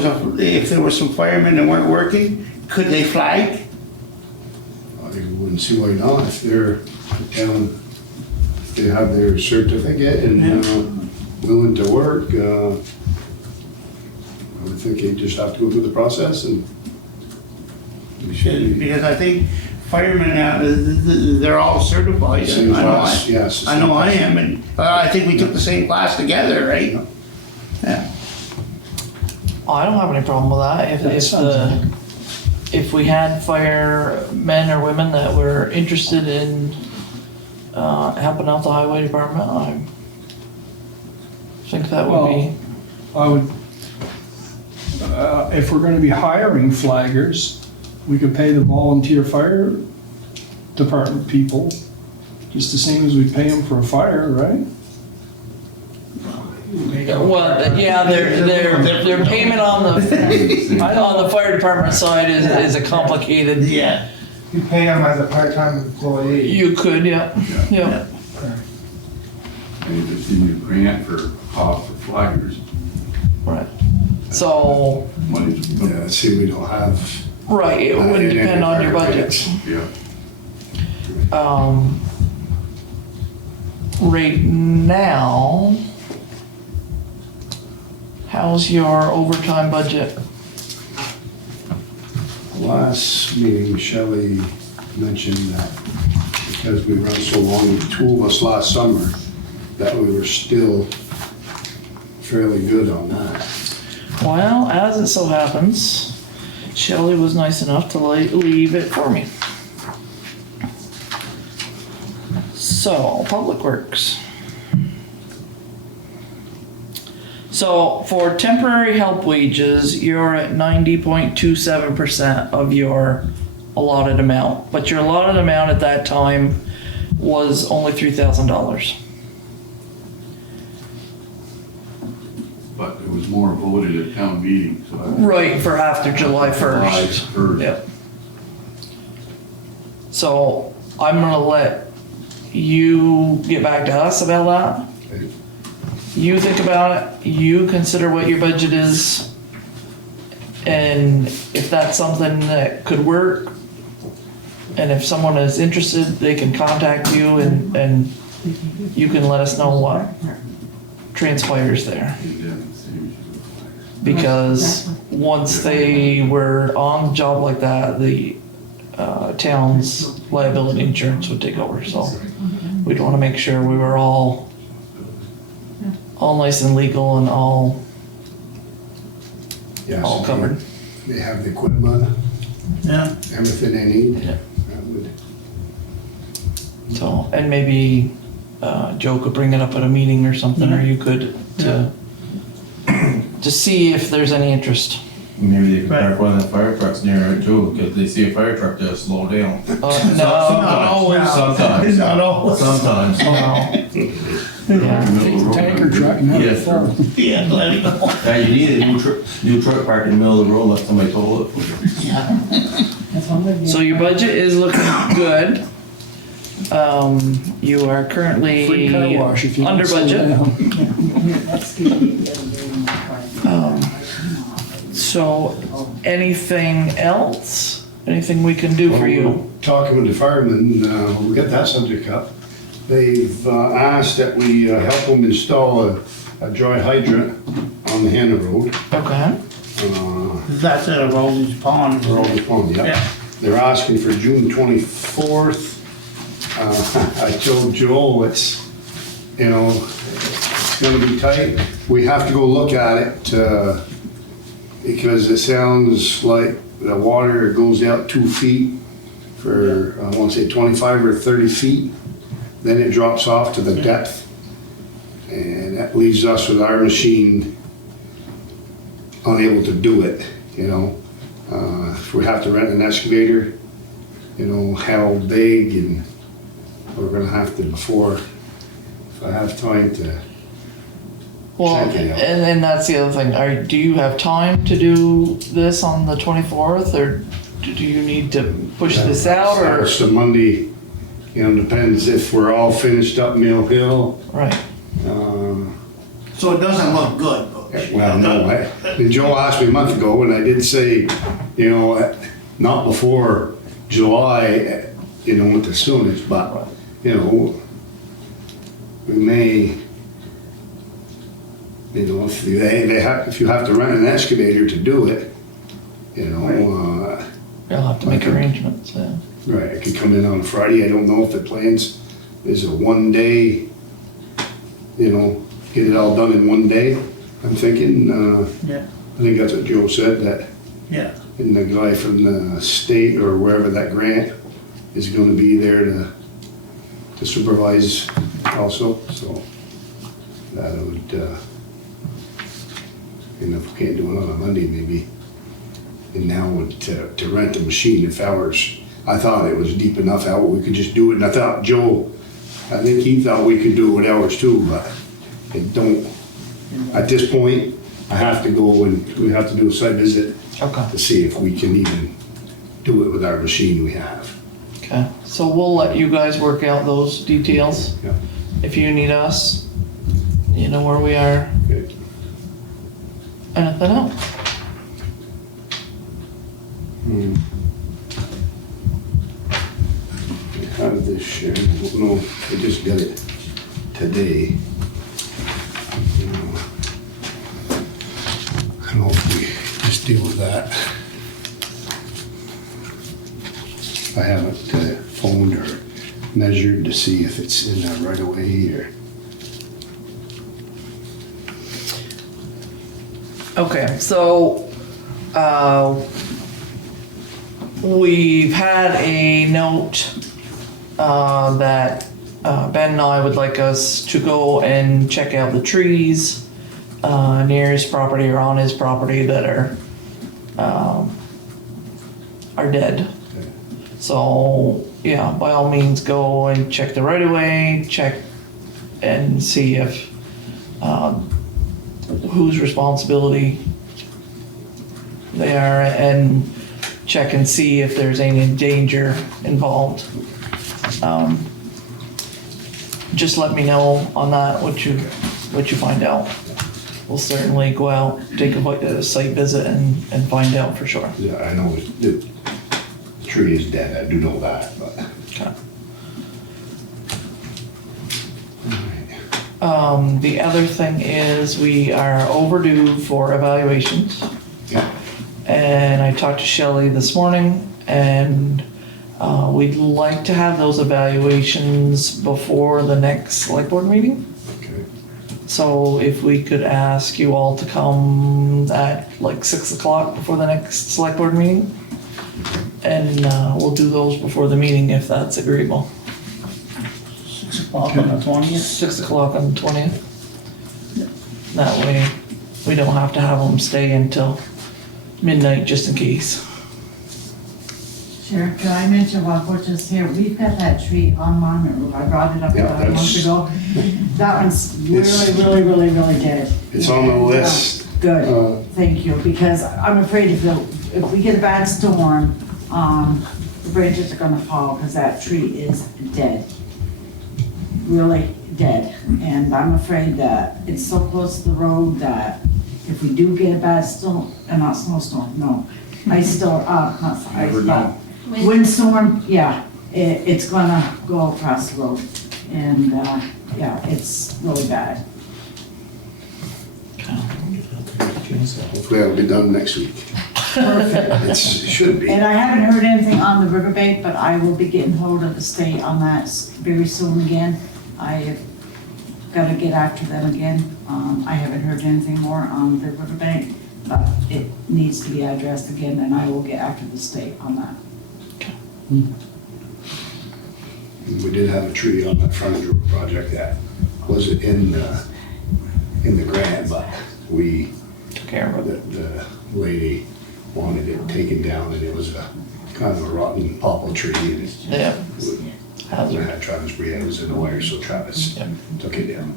was some firemen that weren't working, could they flag? I wouldn't see why not if they're down they have their certificate and willing to work, I would think they just have to go through the process and we should be. Because I think firemen now, they're all certified. Same I know class, yes. I know I am, and I think we took the same class together, right? Yeah. I don't have any problem with that. If we had firemen or women that were interested in helping out the highway department, I think that would be. I would, if we're gonna be hiring flaggers, we could pay the volunteer fire department people just the same as we pay them for a fire, right? Well, yeah, their payment on the fire department side is a complicated. Yeah. You pay them as a part-time employee. You could, yeah. They just need a grant for cost for flaggers. Right. So, Money's. Yeah, see, we don't have. right, it would depend on your budget. Yeah. Right now, how's your overtime budget? Last meeting, Shelley mentioned that because we run so long, the two of us last summer, that we were still fairly good on that. Well, as it so happens, Shelley was nice enough to leave it for me. So, Public Works. So, for temporary help wages, you're at 90.27% of your allotted amount. But your allotted amount at that time was only $3,000. But it was more voted at town meeting, so. Right, for after July July 1st. 1st. Yep. So I'm gonna let you get back to us about that. Okay. You think about it, you consider what your budget is, and if that's something that could work, and if someone is interested, they can contact you and you can let us know what transpires there. Because once they were on a job like that, the town's liability insurance would take over, so we'd wanna make sure we were all nice and legal and all Yes, covered. They have the equipment, Yeah. everything they need. Yeah. That would- So, and maybe Joe could bring it up at a meeting or something, or you could to see if there's any interest. Maybe they could park one of the fire trucks near it too, because they see a fire truck, they'll slow down. No, Sometimes. Not always. Sometimes. yeah. Tanker truck, not a Yes, full. Yeah, let it go. Yeah, you need a new truck parked in the middle of the road, let somebody tow it for you. So your budget is looking good. You are currently Free car wash if you under want to slow budget. down. So anything else? Anything we can do for you? Talking with the firemen, we got that subject up. They've asked that we help them install a dry hydrant on the Hannah Road. Okay. That's at Rollins Pond. Rolling Pond, Yeah. yeah. They're asking for June 24th. I told Joel it's gonna be tight. We have to go look at it, because it sounds like the water goes out 2 feet for, I wanna say 25 or 30 feet. Then it drops off to the depth. And that leaves us with our machine unable to do it, If we have to rent an excavator, how big, and we're gonna have to, before, if I have time to Well, check it out. and that's the other thing. Do you have time to do this on the 24th, or do you need to push this out, or? Starts the Monday, depends if we're all finished up Mill Hill. Right. So it doesn't look good. Well, no, and Joe asked me a month ago, and I did say, not before July, at the soonest, but, we may, you know, if you have to rent an excavator to do it, you know, You'll have to make arrangements, yeah. right, I could come in on Friday, I don't know if the plans is a 1 day, you know, get it all done in 1 day. I'm thinking, Yeah. I think that's what Joe said, that, Yeah. and the guy from the state or wherever that grant is gonna be there to supervise also, so that would, and if we can't do it on a Monday, maybe, and now to rent a machine, if ours, I thought it was deep enough out, we could just do it, and I thought Joe, I think he thought we could do it with ours too, but it don't, at this point, I have to go and we have to do a site visit Okay. to see if we can even do it with our machine we have. Okay, so we'll let you guys work out those details. Yeah. If you need us, you know where we are. Okay. Anything else? I have this share, I don't know, I just got it today. I don't know if we just deal with that. I haven't phoned or measured to see if it's in there right away or. Okay, so, we've had a note, that, Ben and I would like us to go and check out the trees, near his property or on his property that are dead. So, yeah, by all means, go and check the right of way, check and see if, whose responsibility they are, and check and see if there's any danger involved. Just let me know on that, what you find out. We'll certainly go out, take a site visit and find out for sure. Yeah, I know the tree is dead, I do know that, but. Okay. The other thing is we are overdue for evaluations. Yeah. And I talked to Shelley this morning and we'd like to have those evaluations before the next select board meeting. Okay. So if we could ask you all to come at like 6 o'clock before the next select board meeting. And we'll do those before the meeting if that's agreeable. 6 o'clock on the 20th. 6 o'clock on the 20th. That way, we don't have to have them stay until midnight just in case. Sheriff, can I mention while Butch is here, we've got that tree on Monument Road, I brought it up Yeah, about a month that's- ago. That one's It's- really dead. It's on the And, list. Good, thank you, because I'm afraid if we get a bad storm, the branches are gonna fall, because that tree is dead. Really dead, and I'm afraid that it's so close to the road that if we do get a bad storm, not snowstorm, no, ice storm, not ice, but windstorm, yeah, it's gonna go across the road, and, yeah, it's really bad. Hopefully that'll be done next week. Perfect. It should be. And I haven't heard anything on the riverbank, but I will be getting hold of the state on that very soon again. I have gotta get after them again. I haven't heard anything more on the riverbank, but it needs to be addressed again, and I will get after the state on that. We did have a tree on that frontage road project that wasn't in the grant, but we, Took care of it. the lady wanted it taken down, and it was a kind of a rotten poplar tree, and it Yeah, hazard. had Travis Brienne was in the wire, so Travis Yep. took it down.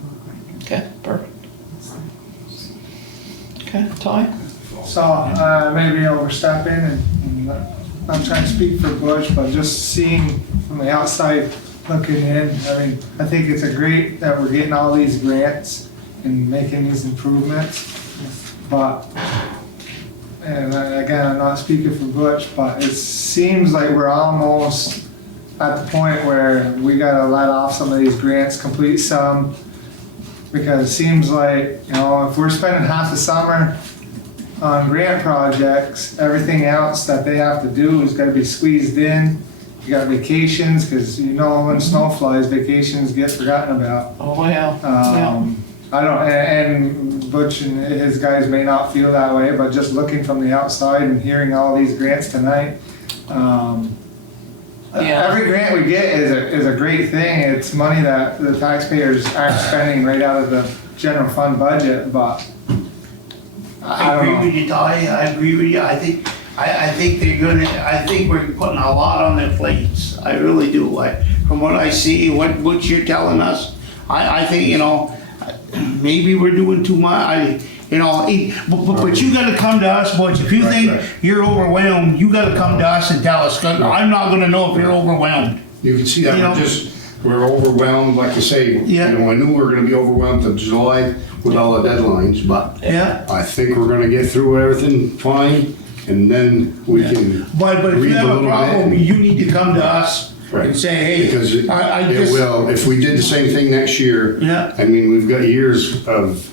Okay, perfect. Okay, Ty? So, maybe overstepping and I'm trying to speak for Butch, but just seeing from the outside looking in, I mean, I think it's a great that we're getting all these grants and making these improvements. But, and again, I'm not speaking for Butch, but it seems like we're almost at the point where we gotta let off some of these grants, complete some, Because it seems like, you know, if we're spending half the summer on grant projects, everything else that they have to do is gotta be squeezed in. You got vacations, cause you know when snow flies, vacations get forgotten about. Oh, yeah. I don't, and Butch and his guys may not feel that way, but just looking from the outside and hearing all these grants tonight, Yeah. every grant we get is a great thing. It's money that the taxpayers aren't spending right out of the general fund budget, but I I agree don't with know. you, Ty, I agree with you, I think I think we're putting a lot on their plates, I really do. From what I see, what you're telling us, I think, you know, maybe we're doing too much, you know, but you gotta come to us, Butch, if you think you're overwhelmed, you gotta come to us and tell us, 'cause I'm not gonna know if you're overwhelmed. You can see that You know? we're overwhelmed, like I say, Yeah. I knew we were gonna be overwhelmed to July with all the deadlines, but Yeah. I think we're gonna get through everything fine, and then we can. But if you breathe have a little bit. problem, you need to come to us Right. and say, hey, Because it I just. will, if we did the same thing next year. Yeah. I mean, we've got years of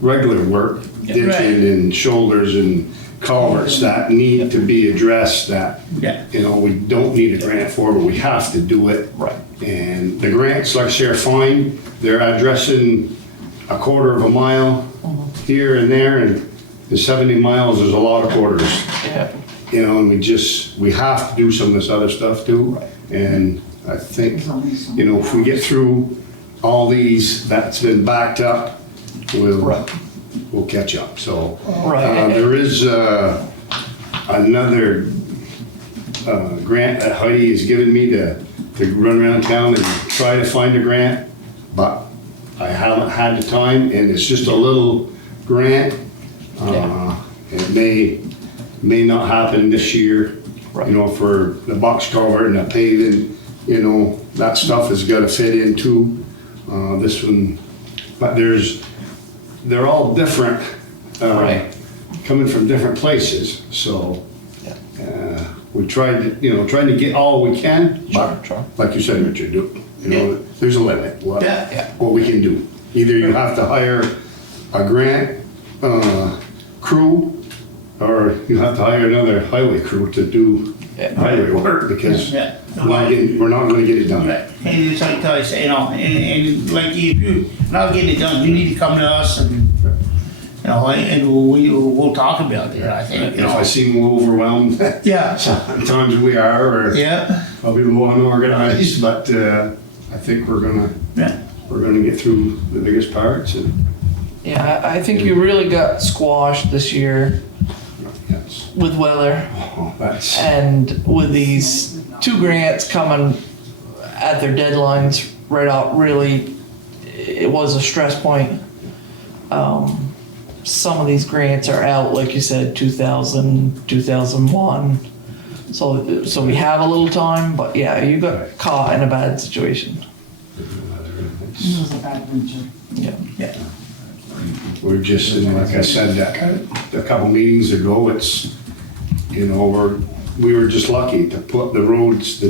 regular work, ditching Right. and shoulders and culverts that need to be addressed that, Yeah. you know, we don't need a grant for, but we have to do it. Right. And the grants, like I say, are fine. They're addressing a quarter of a mile here and there, and the 70 miles is a lot of quarters. Yeah. You know, and we have to do some of this other stuff too. And I think, you know, if we get through all these that's been backed up, we'll catch up. So, Right. there is, another, grant that Heidi has given me to run around town and try to find a grant, but I haven't had the time, and it's just a little grant. It may not happen this year, you know, for the box culvert and the paving, you know, that stuff has gotta fit into, this one. But they're all different, Right. coming from different places, so. We tried to get all we can, but Sure. like you said, Richard, you know, there's a limit, Yeah. what we can do. Either you have to hire a grant, crew, or you have to hire another highway crew to do Yeah. highway work, because Yeah. we're not gonna get it done. Right. And it's like I say, you know, and like if you're not getting it done, you need to come to us and, you know, and we'll talk about it, I think, you If I know. seem overwhelmed, Yeah, sometimes we are, or yeah, probably a little unorganized, but, I think we're gonna get through the biggest parts, and, Yeah, I think you really got squashed this year yes. with weather Oh, that's. and with these two grants coming at their deadlines right out. Really, it was a stress point. Some of these grants are out, like you said, 2000, 2001. So we have a little time, but yeah, you got caught in a bad situation. It was a bad winter. Yeah. We're just, and like I said, a couple meetings ago, it's, you know, we were just lucky to put the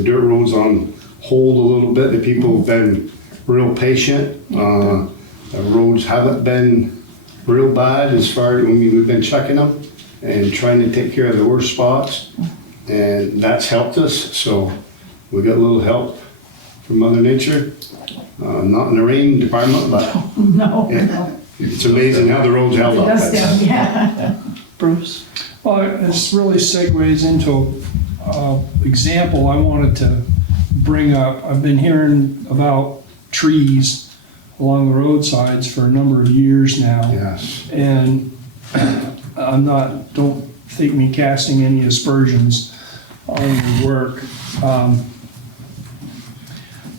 dirt roads on hold a little bit. The people have been real patient. The roads haven't been real bad as far, we've been checking them and trying to take care of the worst spots. And that's helped us, so we got a little help from Mother Nature. Not in the rain department, but No. it's amazing how the roads held up. That's- Yeah. Bruce? Well, this really segues into an example I wanted to bring up. I've been hearing about trees along the roadsides for a number of years now. Yes. And don't think me casting any aspersions on your work.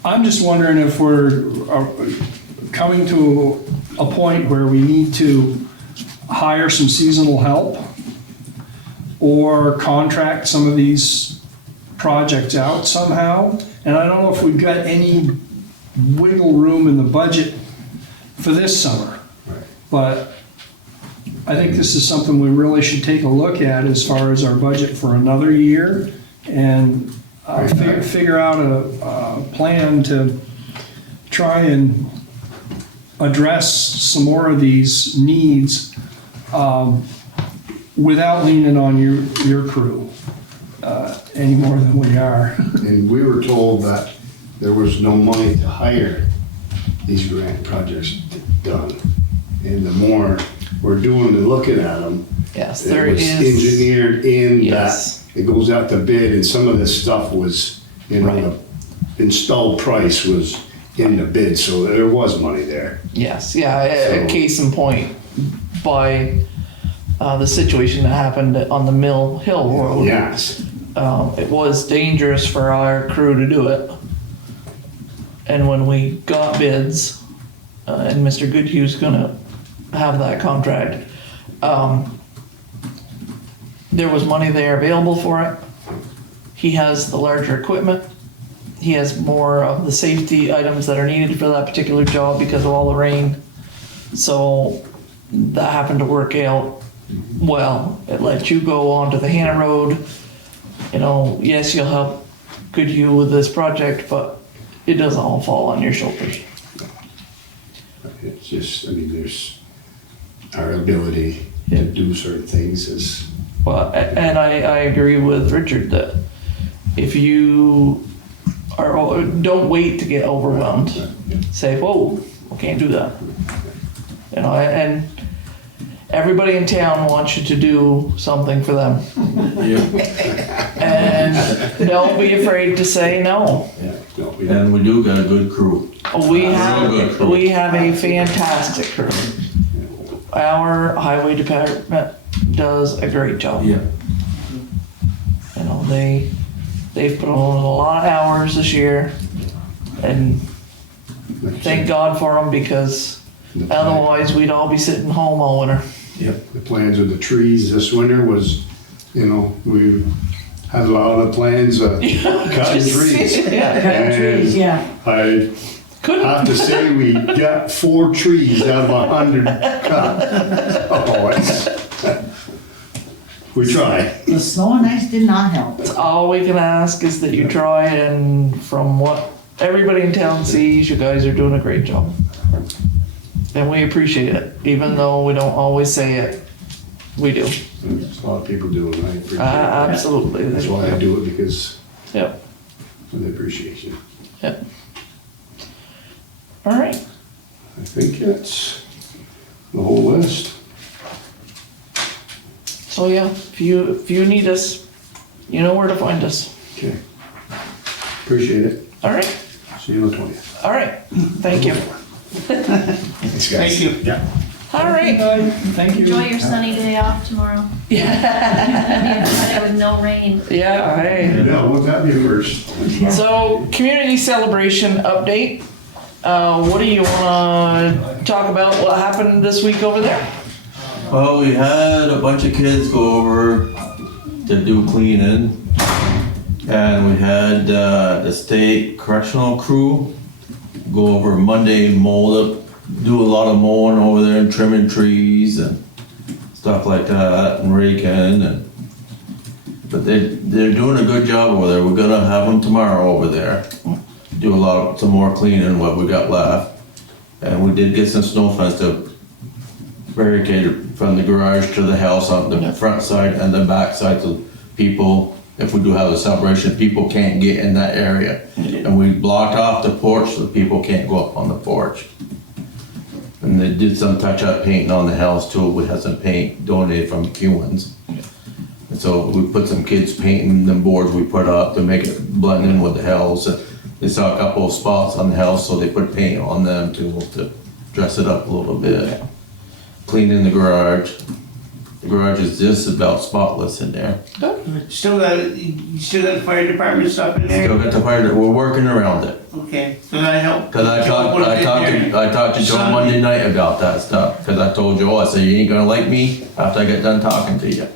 I'm just wondering if we're coming to a point where we need to hire some seasonal help or contract some of these projects out somehow. And I don't know if we've got any wiggle room in the budget for this summer. But I think this is something we really should take a look at as far as our budget for another year and figure out a plan to try and address some more of these needs without leaning on your crew any more than we are. And we were told that there was no money to hire these grant projects done. And the more we're doing and looking at them, Yes, it there was is. engineered in Yes. that it goes out to bid, and some of this stuff was, the installed price was in the bid, so there was money there. Yes, yeah, a So- case in point, by the situation that happened on the Mill Hill Road. Yes. It was dangerous for our crew to do it. And when we got bids, and Mr. Goodhue's gonna have that contract, there was money there available for it. He has the larger equipment. He has more of the safety items that are needed for that particular job because of all the rain. So that happened to work out well. It let you go onto the Hannah Road. You know, yes, you'll help Goodhue with this project, but it doesn't all fall on your shoulders. It's just, there's our ability to do certain things is, Well, and I agree with Richard that if you are, don't wait to get overwhelmed. Say, whoa, I can't do that. You know, and everybody in town wants you to do something for them. And don't be afraid to say no. And we do got a good crew. We Real have a fantastic crew. Our highway department does a great job. Yeah. You know, they've put on a lot of hours this year, and thank God for them, because otherwise we'd all be sitting home all winter. the plans with the trees this winter was, we had a lot of plans of cutting trees. Yeah. Yeah. I have to say, we got 4 trees out of 100 cut. We try. The snow and ice did not help. All we can ask is that you try, and from what everybody in town sees, you guys are doing a great job. And we appreciate it, even though we don't always say it, we do. There's a lot of people do it, and I appreciate it. Absolutely. That's why I do it, because Yep, of the appreciation. yep. All right. I think that's the whole list. So yeah, if you need us, you know where to find us. Okay. Appreciate it. All right, See you on the 20th. all right. Thank you. Thanks, guys. Thank you. Yeah. All right. Thank you. Enjoy your sunny day off tomorrow. Yeah. With no rain. Yeah. Hey. Yeah, won't that be worse? So community celebration update. What do you want to talk about? What happened this week over there? Well, we had a bunch of kids go over to do cleaning, and we had the state correctional crew go over Monday, do a lot of mowing over there and trimming trees and stuff like that, and raking, but they're doing a good job over there. We're gonna have them tomorrow over there, do some more cleaning what we got left, and we did get some snow fence to barricade from the garage to the house on the front side and the back side, so people, if we do have a celebration, people can't get in that area. And we blocked off the porch so people can't go up on the porch. And they did some touch-up painting on the house too. We had some paint donated from Kewins. And so we put some kids painting the boards we put up to make it blend in with the house. They saw a couple of spots on the house, so they put paint on them too, to dress it up a little bit. Cleaning the garage. The garage is just about spotless in there. Still got the fire department stuff in there? Still got the fire, we're working around it. Okay, so that helped. Cause I talked to Joe Monday night about that stuff, cause I told Joe, I said, you ain't gonna like me after I get done talking to you.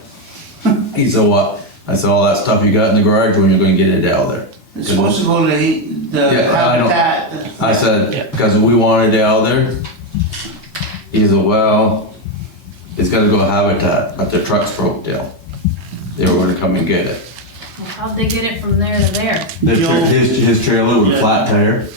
He said, what? I said, all that stuff you got in the garage, when you're gonna get it out of there? It's supposed to go to the Yeah, I know. habitat. I said, cause we wanted it out there. He said, well, it's gotta go Habitat, but the truck's broke down. They were gonna come and get it. How'd they get it from there to there? His trailer with a flat tire.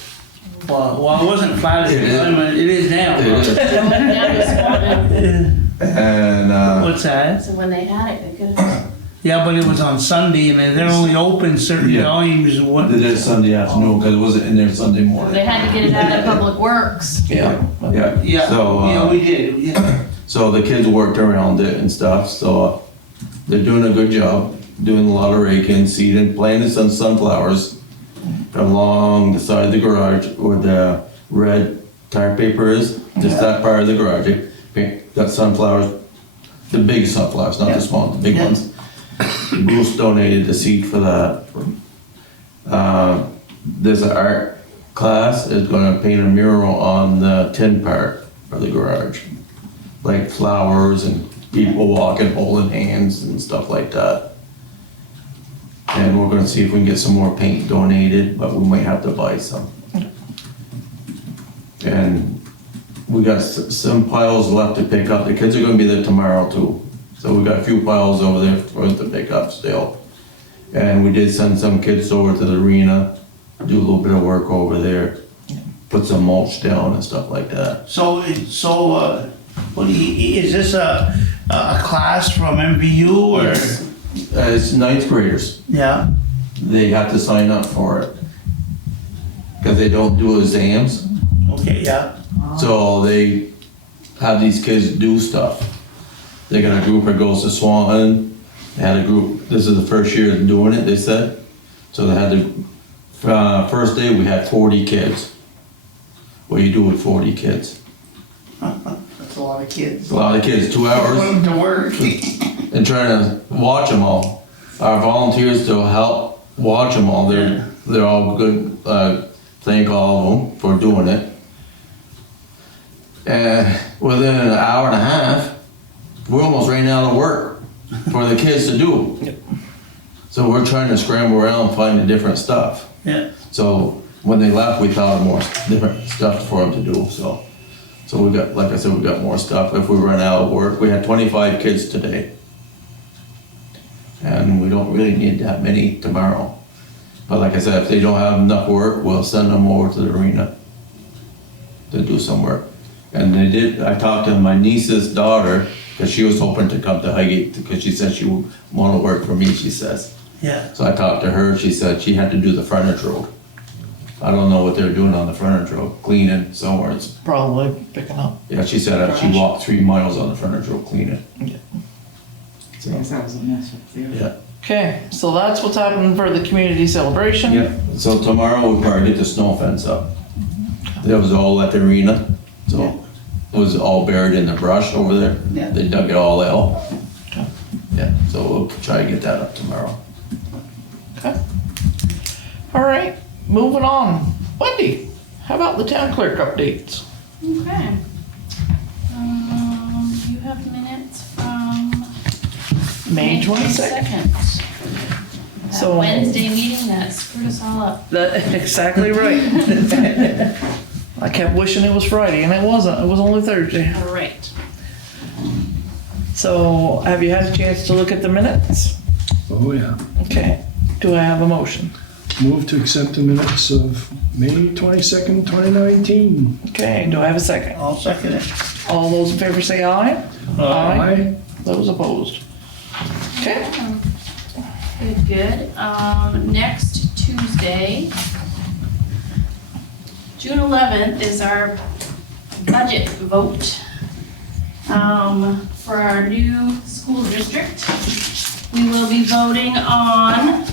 Well, it wasn't flat at the time, but it is now. It is. Now this morning, And, What's that? so when they had it, they could have. Yeah, but it was on Sunday and they're only open certain Yeah. times. What? they did Sunday afternoon, because it wasn't in there Sunday morning. They had to get it out of Public Works. Yeah. Yeah. Yeah, So, yeah, we did, yeah. So the kids worked around it and stuff, so they're doing a good job, doing a lot of raking, seeding, planting some sunflowers along the side of the garage where the red tire paper is, just that part of the garage. Got sunflowers, the big sunflowers, not the small, the big Yeah. ones. Bruce donated the seed for that. There's an art class, is gonna paint a mural on the tin part of the garage. Like flowers and people walking, holding hands and stuff like that. And we're gonna see if we can get some more paint donated, but we might have to buy some. And we got some piles left to pick up. The kids are gonna be there tomorrow too. So we got a few piles over there for us to pick up still. And we did send some kids over to the arena, do a little bit of work over there, put some mulch down and stuff like that. So, what do you, is this a class from MVU or? It's ninth graders. Yeah, They have to sign up for it. Cause they don't do exams. okay, yeah. So they have these kids do stuff. They got a group that goes to Swanton. They had a group, this is the first year doing it, they said. So they had the, first day we had 40 kids. What do you do with 40 kids? That's a lot of kids. A lot of kids, 2 hours. Put them to work. And trying to watch them all. Our volunteers to help watch them all. They're all good. Thank all of them for doing it. And within an hour and a half, we almost ran out of work for the kids to do. Yep. So we're trying to scramble around and find the different stuff. Yeah, So when they left, we thought of more different stuff for them to do. So we got, like I said, we got more stuff. If we run out of work, we had 25 kids today. And we don't really need that many tomorrow. But like I said, if they don't have enough work, we'll send them over to the arena to do some work. And they did, I talked to my niece's daughter, because she was hoping to come to Highgate, because she said she would want to work for me, she says. yeah. So I talked to her, she said she had to do the frontage road. I don't know what they're doing on the frontage road, cleaning somewhere. It's, Probably picking up. yeah, she said she walked 3 miles on the frontage road cleaning. Yeah. So, That was a mess up there. yeah. Okay, so that's what's happening for the community celebration. Yeah, so tomorrow we'll probably get the snow fence up. That was all at the arena, so it was all buried in the brush over there. Yeah. They dug it all out. Okay. Yeah, so we'll try to get that up tomorrow. Okay. All right, moving on. Wendy, how about the town clerk updates? Okay. You have minutes from May 22nd. That So- Wednesday meeting that screwed us all up. That's exactly right. I kept wishing it was Friday and it wasn't. It was only Thursday. All right. So have you had a chance to look at the minutes? Oh, yeah. Okay. Do I have a motion? Move to accept the minutes of May 22nd, 2019. Okay, do I have a second? I'll second it. All those in favor say aye. Aye. Those opposed? Okay. Good. Next Tuesday, June 11th is our budget vote for our new school district. We will be voting on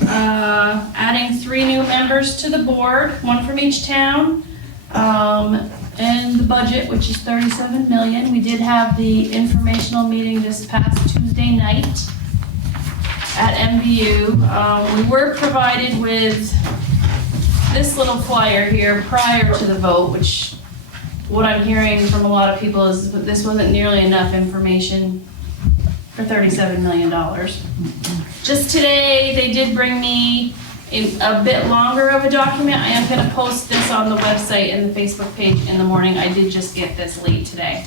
adding 3 new members to the board, 1 from each town, and the budget, which is $37 million. We did have the informational meeting this past Tuesday night at MVU. We were provided with this little flyer here prior to the vote, which what I'm hearing from a lot of people is that this wasn't nearly enough information for $37 million. Just today, they did bring me a bit longer of a document. I am gonna post this on the website and the Facebook page in the morning. I did just get this late today.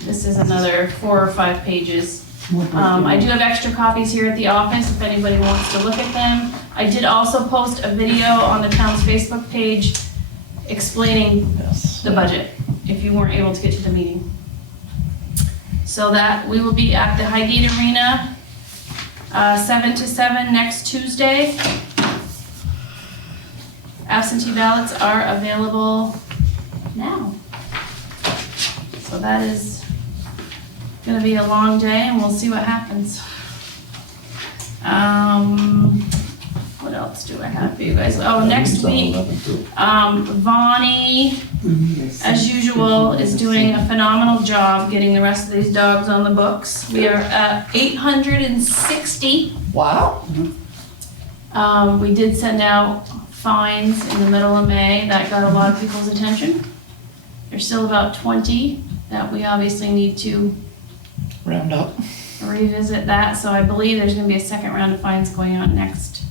This is another 4 or 5 pages. I do have extra copies here at the office if anybody wants to look at them. I did also post a video on the town's Facebook page explaining Yes. the budget if you weren't able to get to the meeting. So that we will be at the Highgate Arena, 7 to 7 next Tuesday. Absentee ballots are available now. So that is gonna be a long day and we'll see what happens. What else do I have for you guys? Oh, next week, Vonnie, as usual, is doing a phenomenal job getting the rest of these dogs on the books. We are at 860. Wow. We did send out fines in the middle of May. That got a lot of people's attention. There's still about 20 that we obviously need to Round up. revisit that. So I believe there's gonna be a second round of fines going out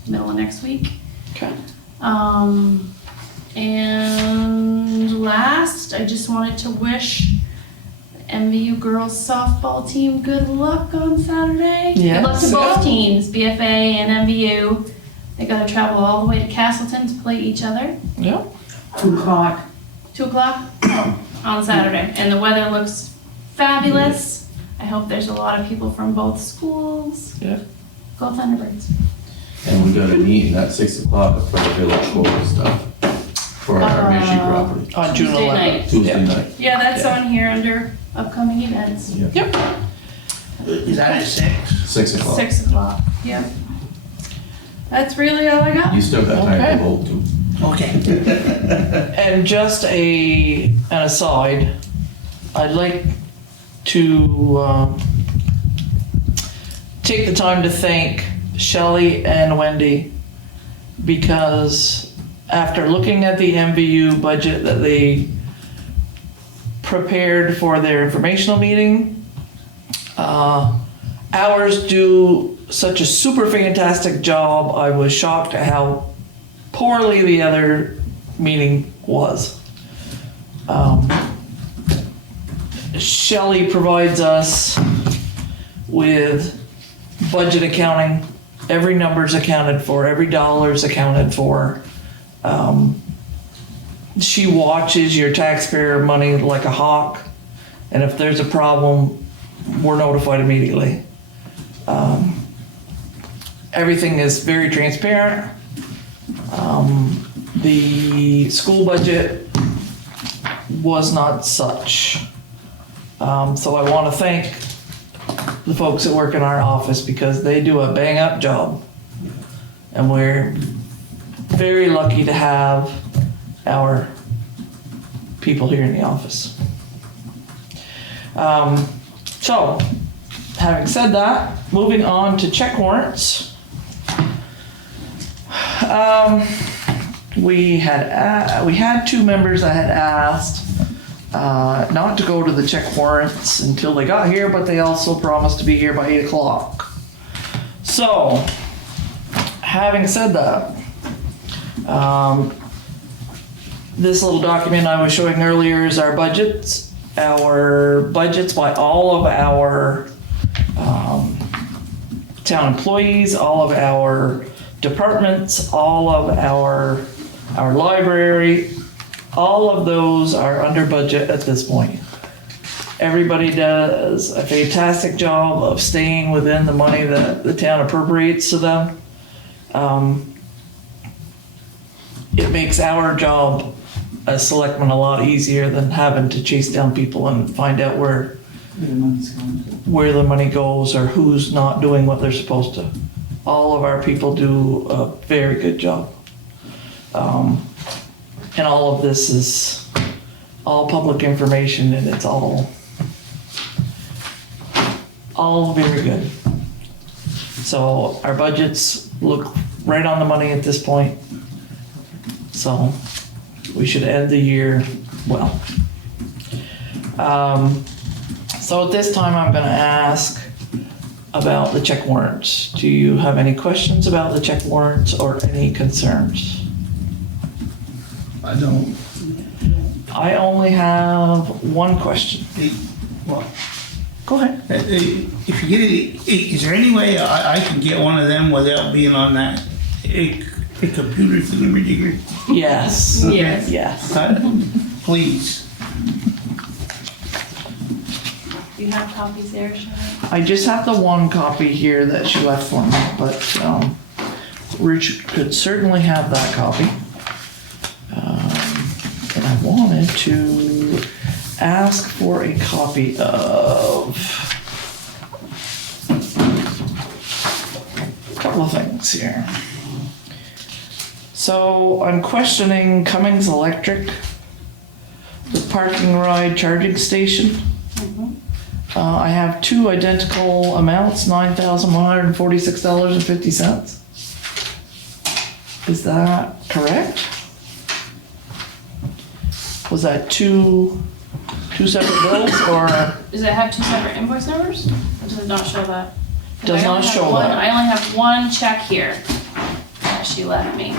middle of next week. Okay. And last, I just wanted to wish the MVU girls softball team good luck on Saturday. Good luck to Yes. both teams, BFA and MVU. They gotta travel all the way to Castleton to play each other. Yep. 2 o'clock. 2 o'clock on Saturday. And the weather looks fabulous. I hope there's a lot of people from both schools. Yeah. Go Thunderbirds. And we got a meeting at 6 o'clock for the village hall and stuff for our Mishi property. On June Tuesday 11th. night. Tuesday night. Yeah, that's Yeah. on here under upcoming events. Yep. Is that at 6? 6 o'clock. 6 o'clock, yep. That's really all I got. You still got time Okay. to vote too. Okay. And just an aside, I'd like to take the time to thank Shelley and Wendy, because after looking at the MVU budget that they prepared for their informational meeting, ours do such a super fantastic job. I was shocked at how poorly the other meeting was. Shelley provides us with budget accounting. Every number's accounted for, every dollar's accounted for. She watches your taxpayer money like a hawk, and if there's a problem, we're notified immediately. Everything is very transparent. The school budget was not such. So I want to thank the folks that work in our office because they do a bang up job. And we're very lucky to have our people here in the office. So, having said that, moving on to check warrants. We had 2 members that had asked not to go to the check warrants until they got here, but they also promised to be here by 8 o'clock. So, having said that, this little document I was showing earlier is our budgets. Our budgets by all of our town employees, all of our departments, all of our library, all of those are under budget at this point. Everybody does a fantastic job of staying within the money that the town appropriates to them. It makes our job as selectmen a lot easier than having to chase down people and find out where the money goes or who's not doing what they're supposed to. All of our people do a very good job. And all of this is all public information and it's all very good. So our budgets look right on the money at this point. So we should end the year well. So at this time, I'm gonna ask about the check warrants. Do you have any questions about the check warrants or any concerns? I don't. I only have one question. Well, Go ahead. if you get it, is there any way I can get one of them without being on that The computer's in everything. Yes. Yes. Yes. Please. Do you have copies there, Sharon? I just have the one copy here that she left for me, but Rich could certainly have that copy. And I wanted to ask for a copy of a couple of things here. So I'm questioning Cummings Electric, the parking ride charging station. I have two identical amounts, $9,146.50. Is that correct? Was that two separate bills, or Does it have two separate invoice numbers? Or does it not show that? 'Cause Does I only not have show one- that. I only have one check here that she left me.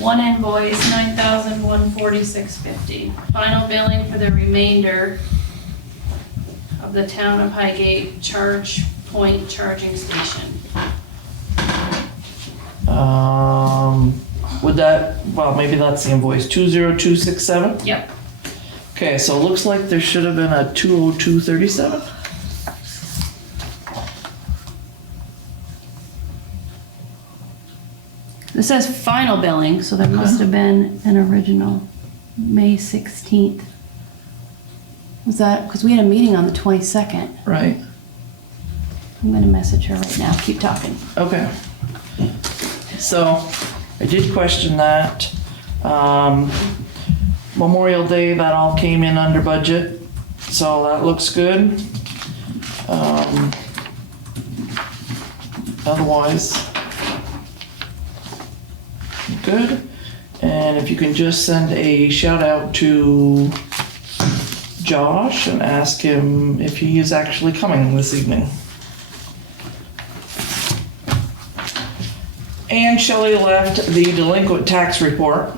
One invoice, $9,146.50. Final billing for the remainder of the town of Highgate charge point charging station. would that, well, maybe that's the invoice, 20267? Yep. Okay, so it looks like there should have been a 20237? This says final billing, so there must have been an original, May 16th. Was that, because we had a meeting on the 22nd. Right, I'm gonna message her right now, keep talking. okay. So, I did question that. Memorial Day, that all came in under budget, so that looks good. Otherwise, good. And if you can just send a shout out to Josh and ask him if he is actually coming this evening. And Shelley left the delinquent tax report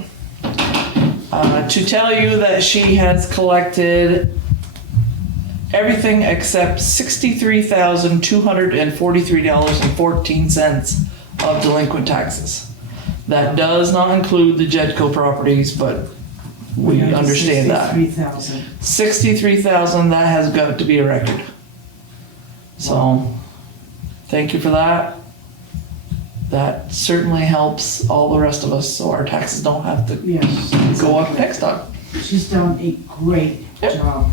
to tell you that she has collected everything except $63,243.14 of delinquent taxes. That does not include the Jedco properties, but we understand that. 63,000. 63,000, that has got to be a record. So, thank you for that. That certainly helps all the rest of us, so our taxes don't have to Yes. go up next time. She's done a great job.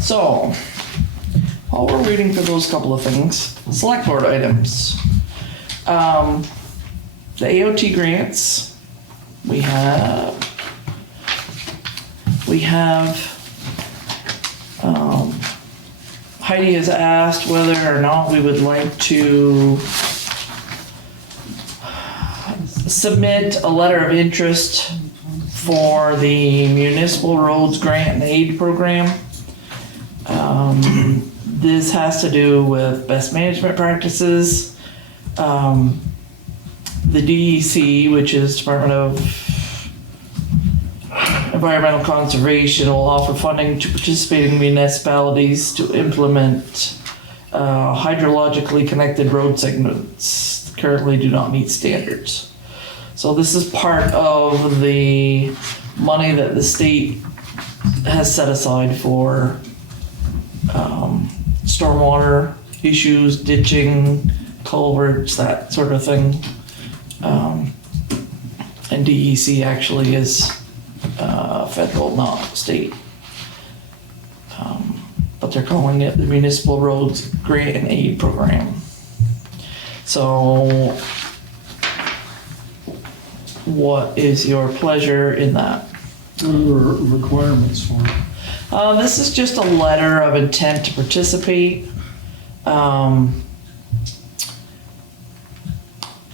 So, while we're waiting for those couple of things, select board items. The AOT grants, we have, Heidi has asked whether or not we would like to submit a letter of interest for the municipal roads grant and aid program. This has to do with best management practices. The DEC, which is Department of Environmental Conservation, will offer funding to participating municipalities to implement hydrologically connected road segments that currently do not meet standards. So this is part of the money that the state has set aside for stormwater issues, ditching, culverts, that sort of thing. And DEC actually is federal, not state. But they're calling it the Municipal Roads Grant and Aid Program. So, what is your pleasure in that? What are the requirements for it? This is just a letter of intent to participate.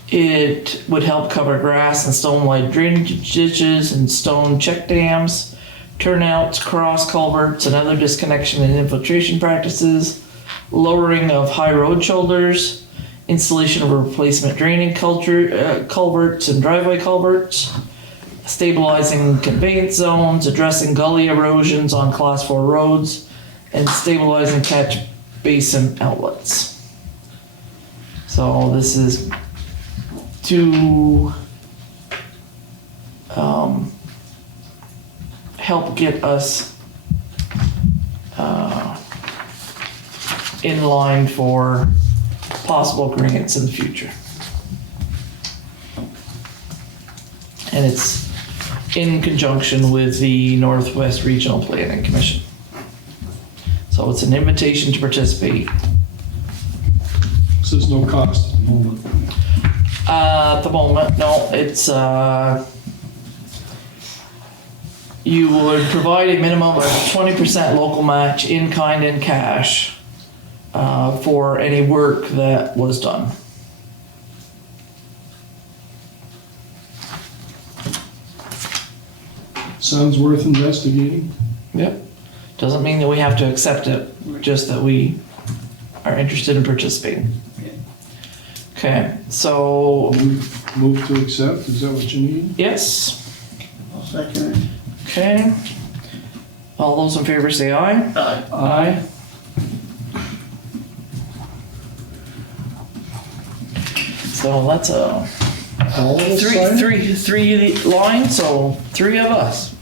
It would help cover grass and stone-lined drainage ditches and stone check dams, turnouts, cross culverts, and other disconnection and infiltration practices, lowering of high road shoulders, installation of replacement draining culverts and driveway culverts, stabilizing conveyance zones, addressing gully erosions on class 4 roads, and stabilizing catch basin outlets. So this is to help get us in line for possible grants in the future. And it's in conjunction with the Northwest Regional Planning Commission. So it's an invitation to participate. Says no cost at the moment. At the moment, no, it's, you would provide a minimum of 20% local match in kind and cash for any work that was done. Sounds worth investigating. Yep. Doesn't mean that we have to accept it, just that we are interested in participating. Okay, so, Move to accept, is that what you need? yes, I'll second it. okay. All those in favor say aye. Aye. Aye. So that's a All of us sign it? three lines, so 3 of us.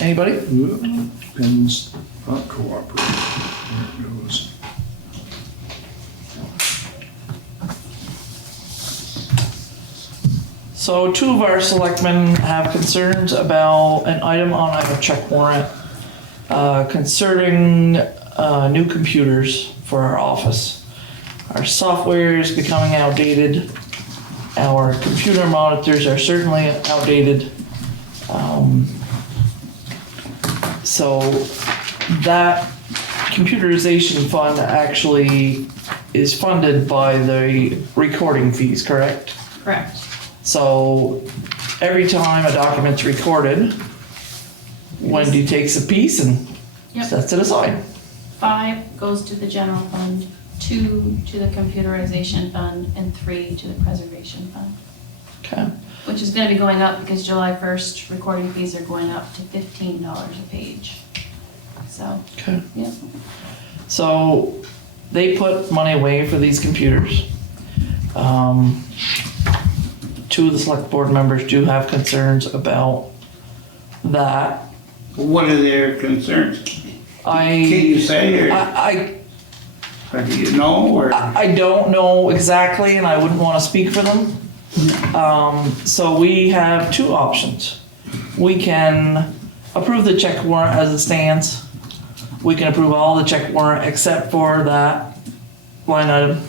Anybody? Oop, Pins not cooperating. There it goes. So 2 of our selectmen have concerns about an item on our check warrant concerning new computers for our office. Our software is becoming outdated. Our computer monitors are certainly outdated. So that computerization fund actually is funded by the recording fees, correct? Correct. So every time a document's recorded, Wendy takes a piece and Yep. sets it aside. 5 goes to the general fund, 2 to the computerization fund, and 3 to the preservation fund. Okay. Which is gonna be going up because July 1st, recording fees are going up to $15 a page. So, Okay. yep. So they put money away for these computers. 2 of the select board members do have concerns about that. What are their concerns? Can you say, or do you know, or? I don't know exactly, and I wouldn't want to speak for them. So we have 2 options. We can approve the check warrant as it stands. We can approve all the check warrant except for that line item.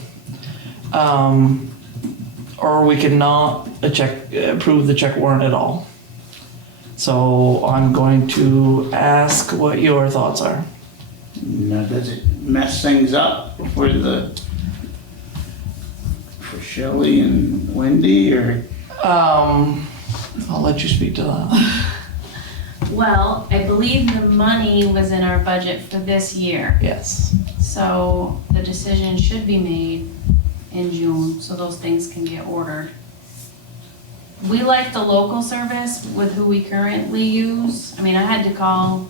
Or we can not approve the check warrant at all. So I'm going to ask what your thoughts are. Now, does it mess things up for Shelley and Wendy, or? I'll let you speak to that. Well, I believe the money was in our budget for this year. Yes. So the decision should be made in June, so those things can get ordered. We like the local service with who we currently use. I mean, I had to call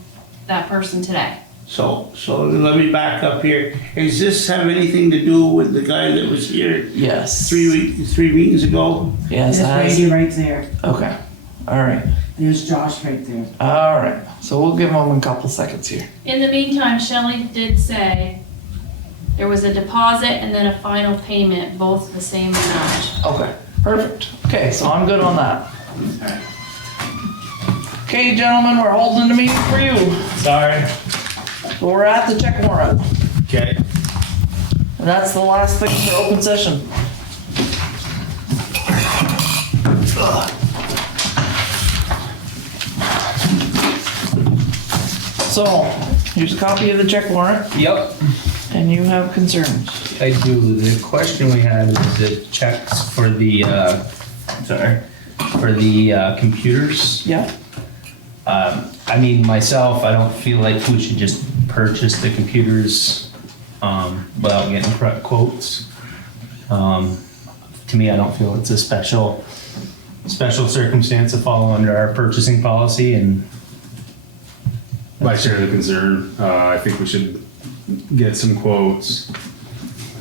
that person today. So let me back up here. Does this have anything to do with the guy that was here Yes. 3 meetings ago? Yes. There's Brady right there. Okay. All right. There's Josh right there. All right. So we'll give them a couple seconds here. In the meantime, Shelley did say there was a deposit and then a final payment, both the same amount. Okay. Perfect. Okay. So I'm good on that. Okay, gentlemen, we're holding the meeting for you. Sorry. We're at the check warrant. Okay. And that's the last thing for open session. So, here's a copy of the check warrant, Yep, and you have concerns. I do. The question we had was the checks for the, computers. Yeah? I mean, myself, I don't feel like we should just purchase the computers, without getting quotes. To me, I don't feel it's a special special circumstance to fall under our purchasing policy and I share the concern. I think we should get some quotes.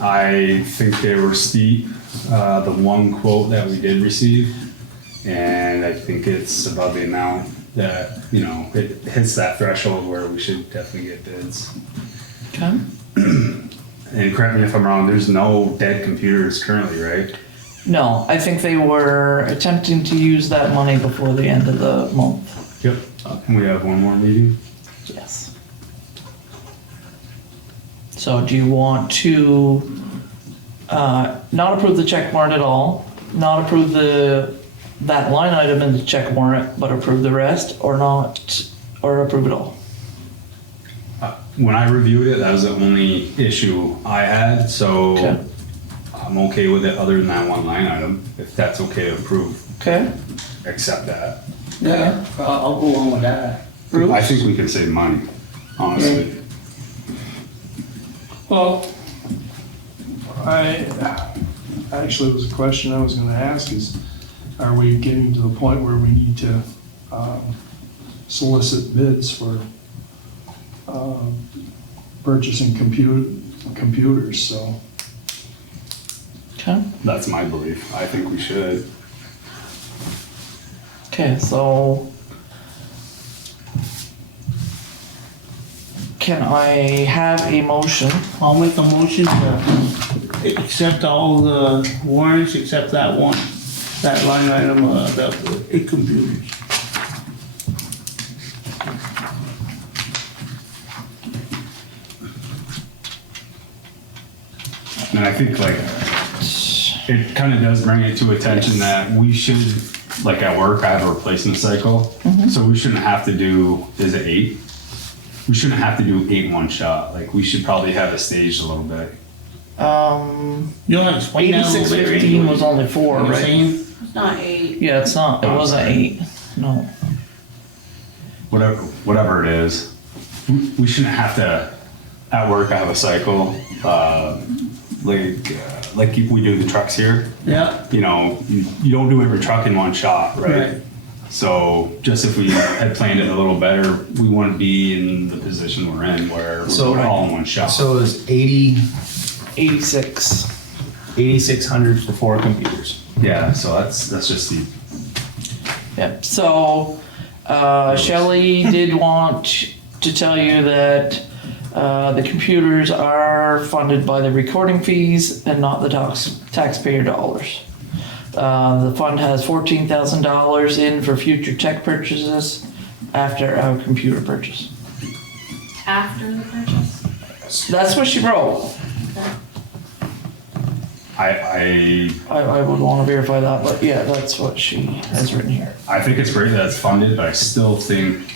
I think they were steep, the one quote that we did receive. And I think it's above the amount that, you know, it hits that threshold where we should definitely get bids. Okay. And correct me if I'm wrong, there's no dead computers currently, right? No, I think they were attempting to use that money before the end of the month. Yep. We have one more meeting. Yes. So do you want to not approve the check warrant at all, not approve that line item in the check warrant, but approve the rest, or not, or approve it all? When I reviewed it, that was the only issue I had, so Okay. I'm okay with it other than that one line item, if that's okay to approve, Okay. accept that. Yeah, I'll go along with that. Bruce? I think we can save money, honestly. Well, actually, it was a question I was gonna ask is, are we getting to the point where we need to solicit bids for purchasing computers, so. Okay. That's my belief. I think we should. Okay, so can I have a motion? I'll make a motion to accept all the warrants except that one, that line item, the computers. And I think like, it kind of does bring it to attention that we should, like at work, I have a replacement cycle. So we shouldn't have to do, is it 8? We shouldn't have to do 8 in one shot. Like we should probably have it staged a little bit. You want to explain that a little bit? 8615 was only 4, What I'm right? saying? It's not 8. Yeah, it's not, it wasn't 8, no. Whatever it is, we shouldn't have to, at work, I have a cycle, like we do the trucks here. Yeah. You know, you don't do every truck in one shot, right? Right. So just if we had planned it a little better, we wouldn't be in the position we're in where we're all in one shot. so it was 86. 8,600 for 4 computers. Yeah, so that's just the, Yep, so Shelley did want to tell you that the computers are funded by the recording fees and not the taxpayer dollars. The fund has $14,000 in for future tech purchases after a computer purchase. After the purchase? That's what she wrote. I would want to verify that, but yeah, that's what she has written here. I think it's great that it's funded, but I still think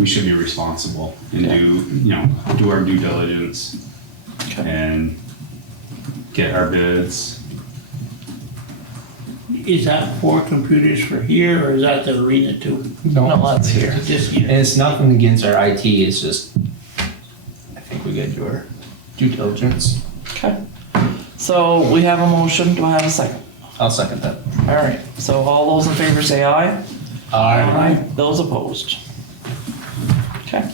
we should be responsible and do our due diligence and get our bids. Is that 4 computers for here, or is that the arena too? No, that's here. Just And here. it's nothing against our IT, it's just, I think we gotta do our due diligence. Okay. So we have a motion. Do I have a second? I'll second that. All right. So all those in favor say aye. Aye. Those opposed. Okay.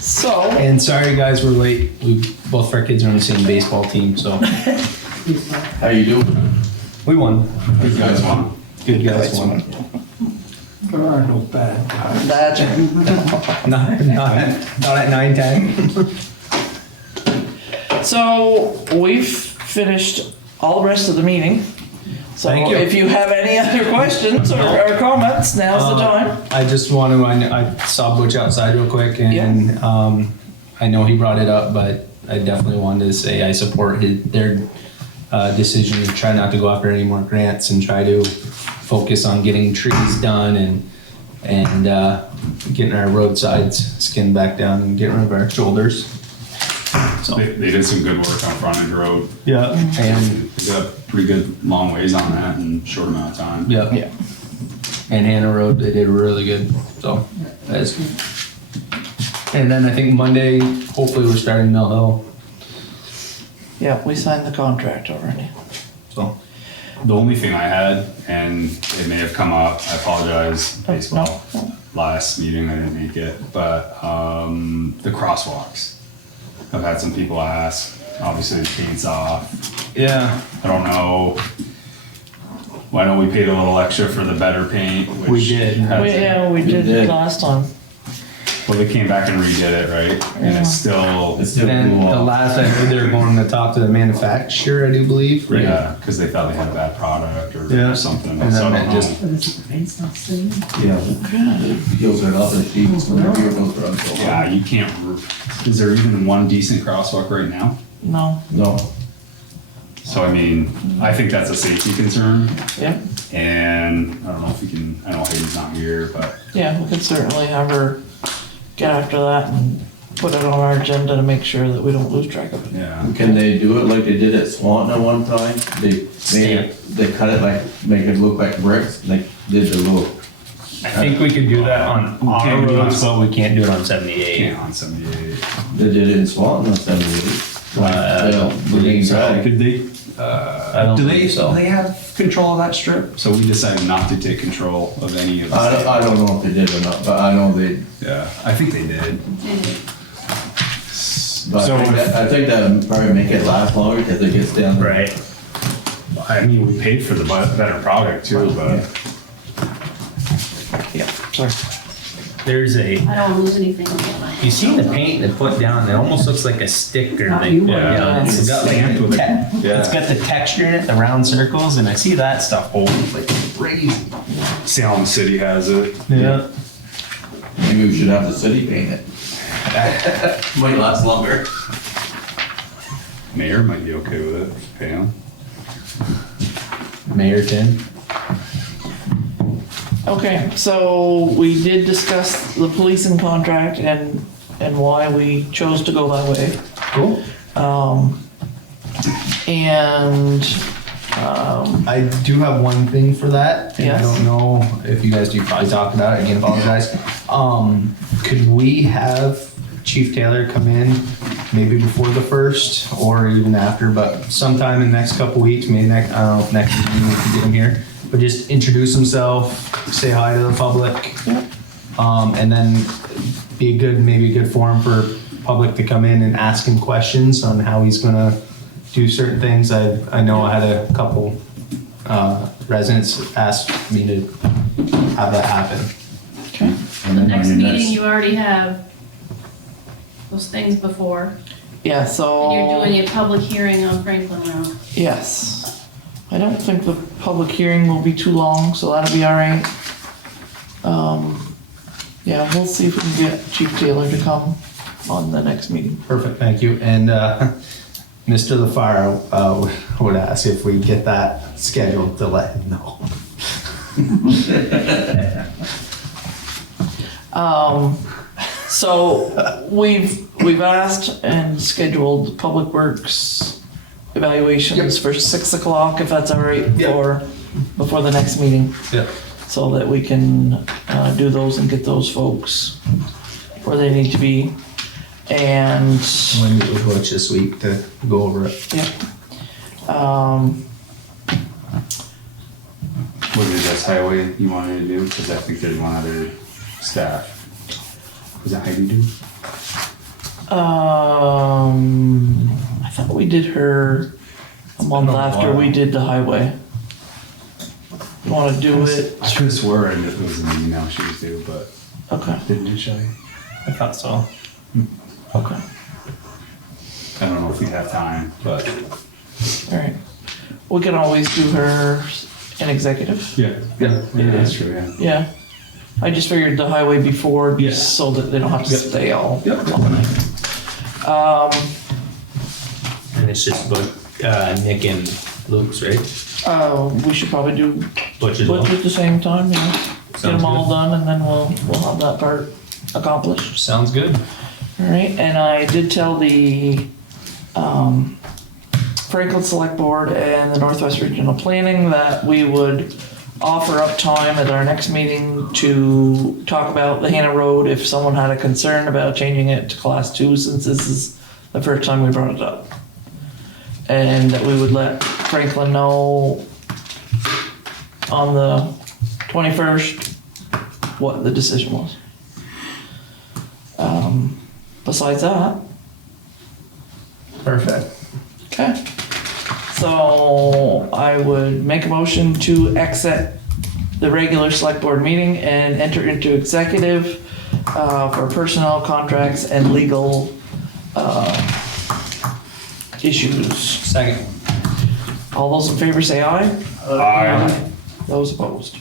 So, And sorry guys, we're late. Both of our kids are on the same baseball team, so How you doing? we won. You guys want? Good guys won. There are no bad guys. that's Not at 9:10. so we've finished all the rest of the meeting. So Thank you. if you have any other questions or comments, now's the time. I just want to, I saw Butch outside real quick and I know he brought it up, but I definitely wanted to say I support their decision to try not to go after any more grants and try to focus on getting trees done and getting our roadsides skinned back down and getting rid of our shoulders. So They did some good work on Frontage Road. yeah, and They got pretty good long ways on that in a short amount of time. yeah, and Hannah Road they did really good. So that's. And then I think Monday, hopefully we're starting Mill Hill. Yeah, we signed the contract already. So The only thing I had, and it may have come up, I apologize, baseball, last meeting, I didn't make it, but the crosswalks. I've had some people ask, obviously the paint's off. Yeah. I don't know. Well, I know we paid a little extra for the better paint. Which We did. We did last time. Well, they came back and redid it, right? And it's still Then cool. the last I heard, they were going to talk to the manufacturer, I do believe. Right? Yeah, because they thought they had a bad product or Yeah. something. And So I then don't it just- know. Yeah. Heels it up and she goes around. Yeah, you can't. Is there even one decent crosswalk right now? No. No. So I mean, I think that's a safety concern. Yeah. And I don't know if we can. I know Heidi's not here, but Yeah, we could certainly have her get after that and put it on our agenda to make sure that we don't lose track of it. yeah. Can they do it like they did at Swanton at one time? They cut it like, make it look like bricks, they did the little. I think we could do that on our Can't do it roads, on- but we can't do it on 78. Can't on 78. They did it in Swanton on 78. Could they? I don't Do think so. they have control of that strip? So we decided not to take control of any of the. I don't know if they did or not, but I know they, Yeah, I think they did. but So I think that would probably make it last longer because it gets down. Right. I mean, we paid for the better product too, but Yeah, sorry. There's a. I don't lose anything on that. You see the paint they put down? It almost looks like a sticker. Yeah. It's got like Stamped with it. Yeah. it's got the texture in it, the round circles, and I see that stuff holding like crazy. Salem City has it. Yeah. Maybe we should have the city paint it. Might last longer. Mayor might be okay with it. Pay him. Mayerton. Okay, so we did discuss the policing contract and why we chose to go that way. Cool. I do have one thing for that, and I Yes. don't know if you guys do probably talk about it, again, apologize. Could we have Chief Taylor come in maybe before the 1st or even after, but sometime in the next couple weeks, maybe next, I don't know if next meeting we can get him here, but just introduce himself, say hi to the public. And then maybe a good forum for public to come in and ask him questions on how he's gonna do certain things. I know I had a couple residents ask me to have that happen. Okay. So the next meeting, you already have those things before. Yeah, And so. you're doing a public hearing on Franklin Road. Yes. I don't think the public hearing will be too long, so that'll be all right. Yeah, we'll see if we can get Chief Taylor to come on the next meeting. Perfect, thank you. And Mr. LaFaro would ask if we get that scheduled to let him know. So we've asked and scheduled Public Works evaluations for 6 o'clock, if that's all right, before the next meeting. Yep. So that we can do those and get those folks where they need to be. And When we will watch this week to go over it. yeah. Was it just highway you wanted to do? Because I think there's one other staff. Was that Heidi do? I thought we did her a month been a after while. we did the highway. You wanna do it? I could have swore it was in the email she was due, but Okay, didn't it, Shelly? I thought so. okay, I don't know if we have time, but alright. We can always do her in executive. yeah, that's true. Yeah. Yeah, I just figured the highway before, Yeah. just so that they don't have to Yep. stay all Yep. night. And it's just Nick and Luke's, right? We should probably do Butch as well. Butch at the same time, yeah. Get Sounds them all good. done and then we'll have that part accomplished. Sounds good. Alright, and I did tell the, Franklin Selectboard and the Northwest Regional Planning that we would offer up time at our next meeting to talk about the Hannah Road if someone had a concern about changing it to Class 2, since this is the first time we brought it up. And that we would let Franklin know on the 21st what the decision was. Besides that, Perfect. okay. So I would make a motion to exit the regular select board meeting and enter into executive for personnel contracts and legal issues. Second. All those in favor say aye. Aye. Those opposed.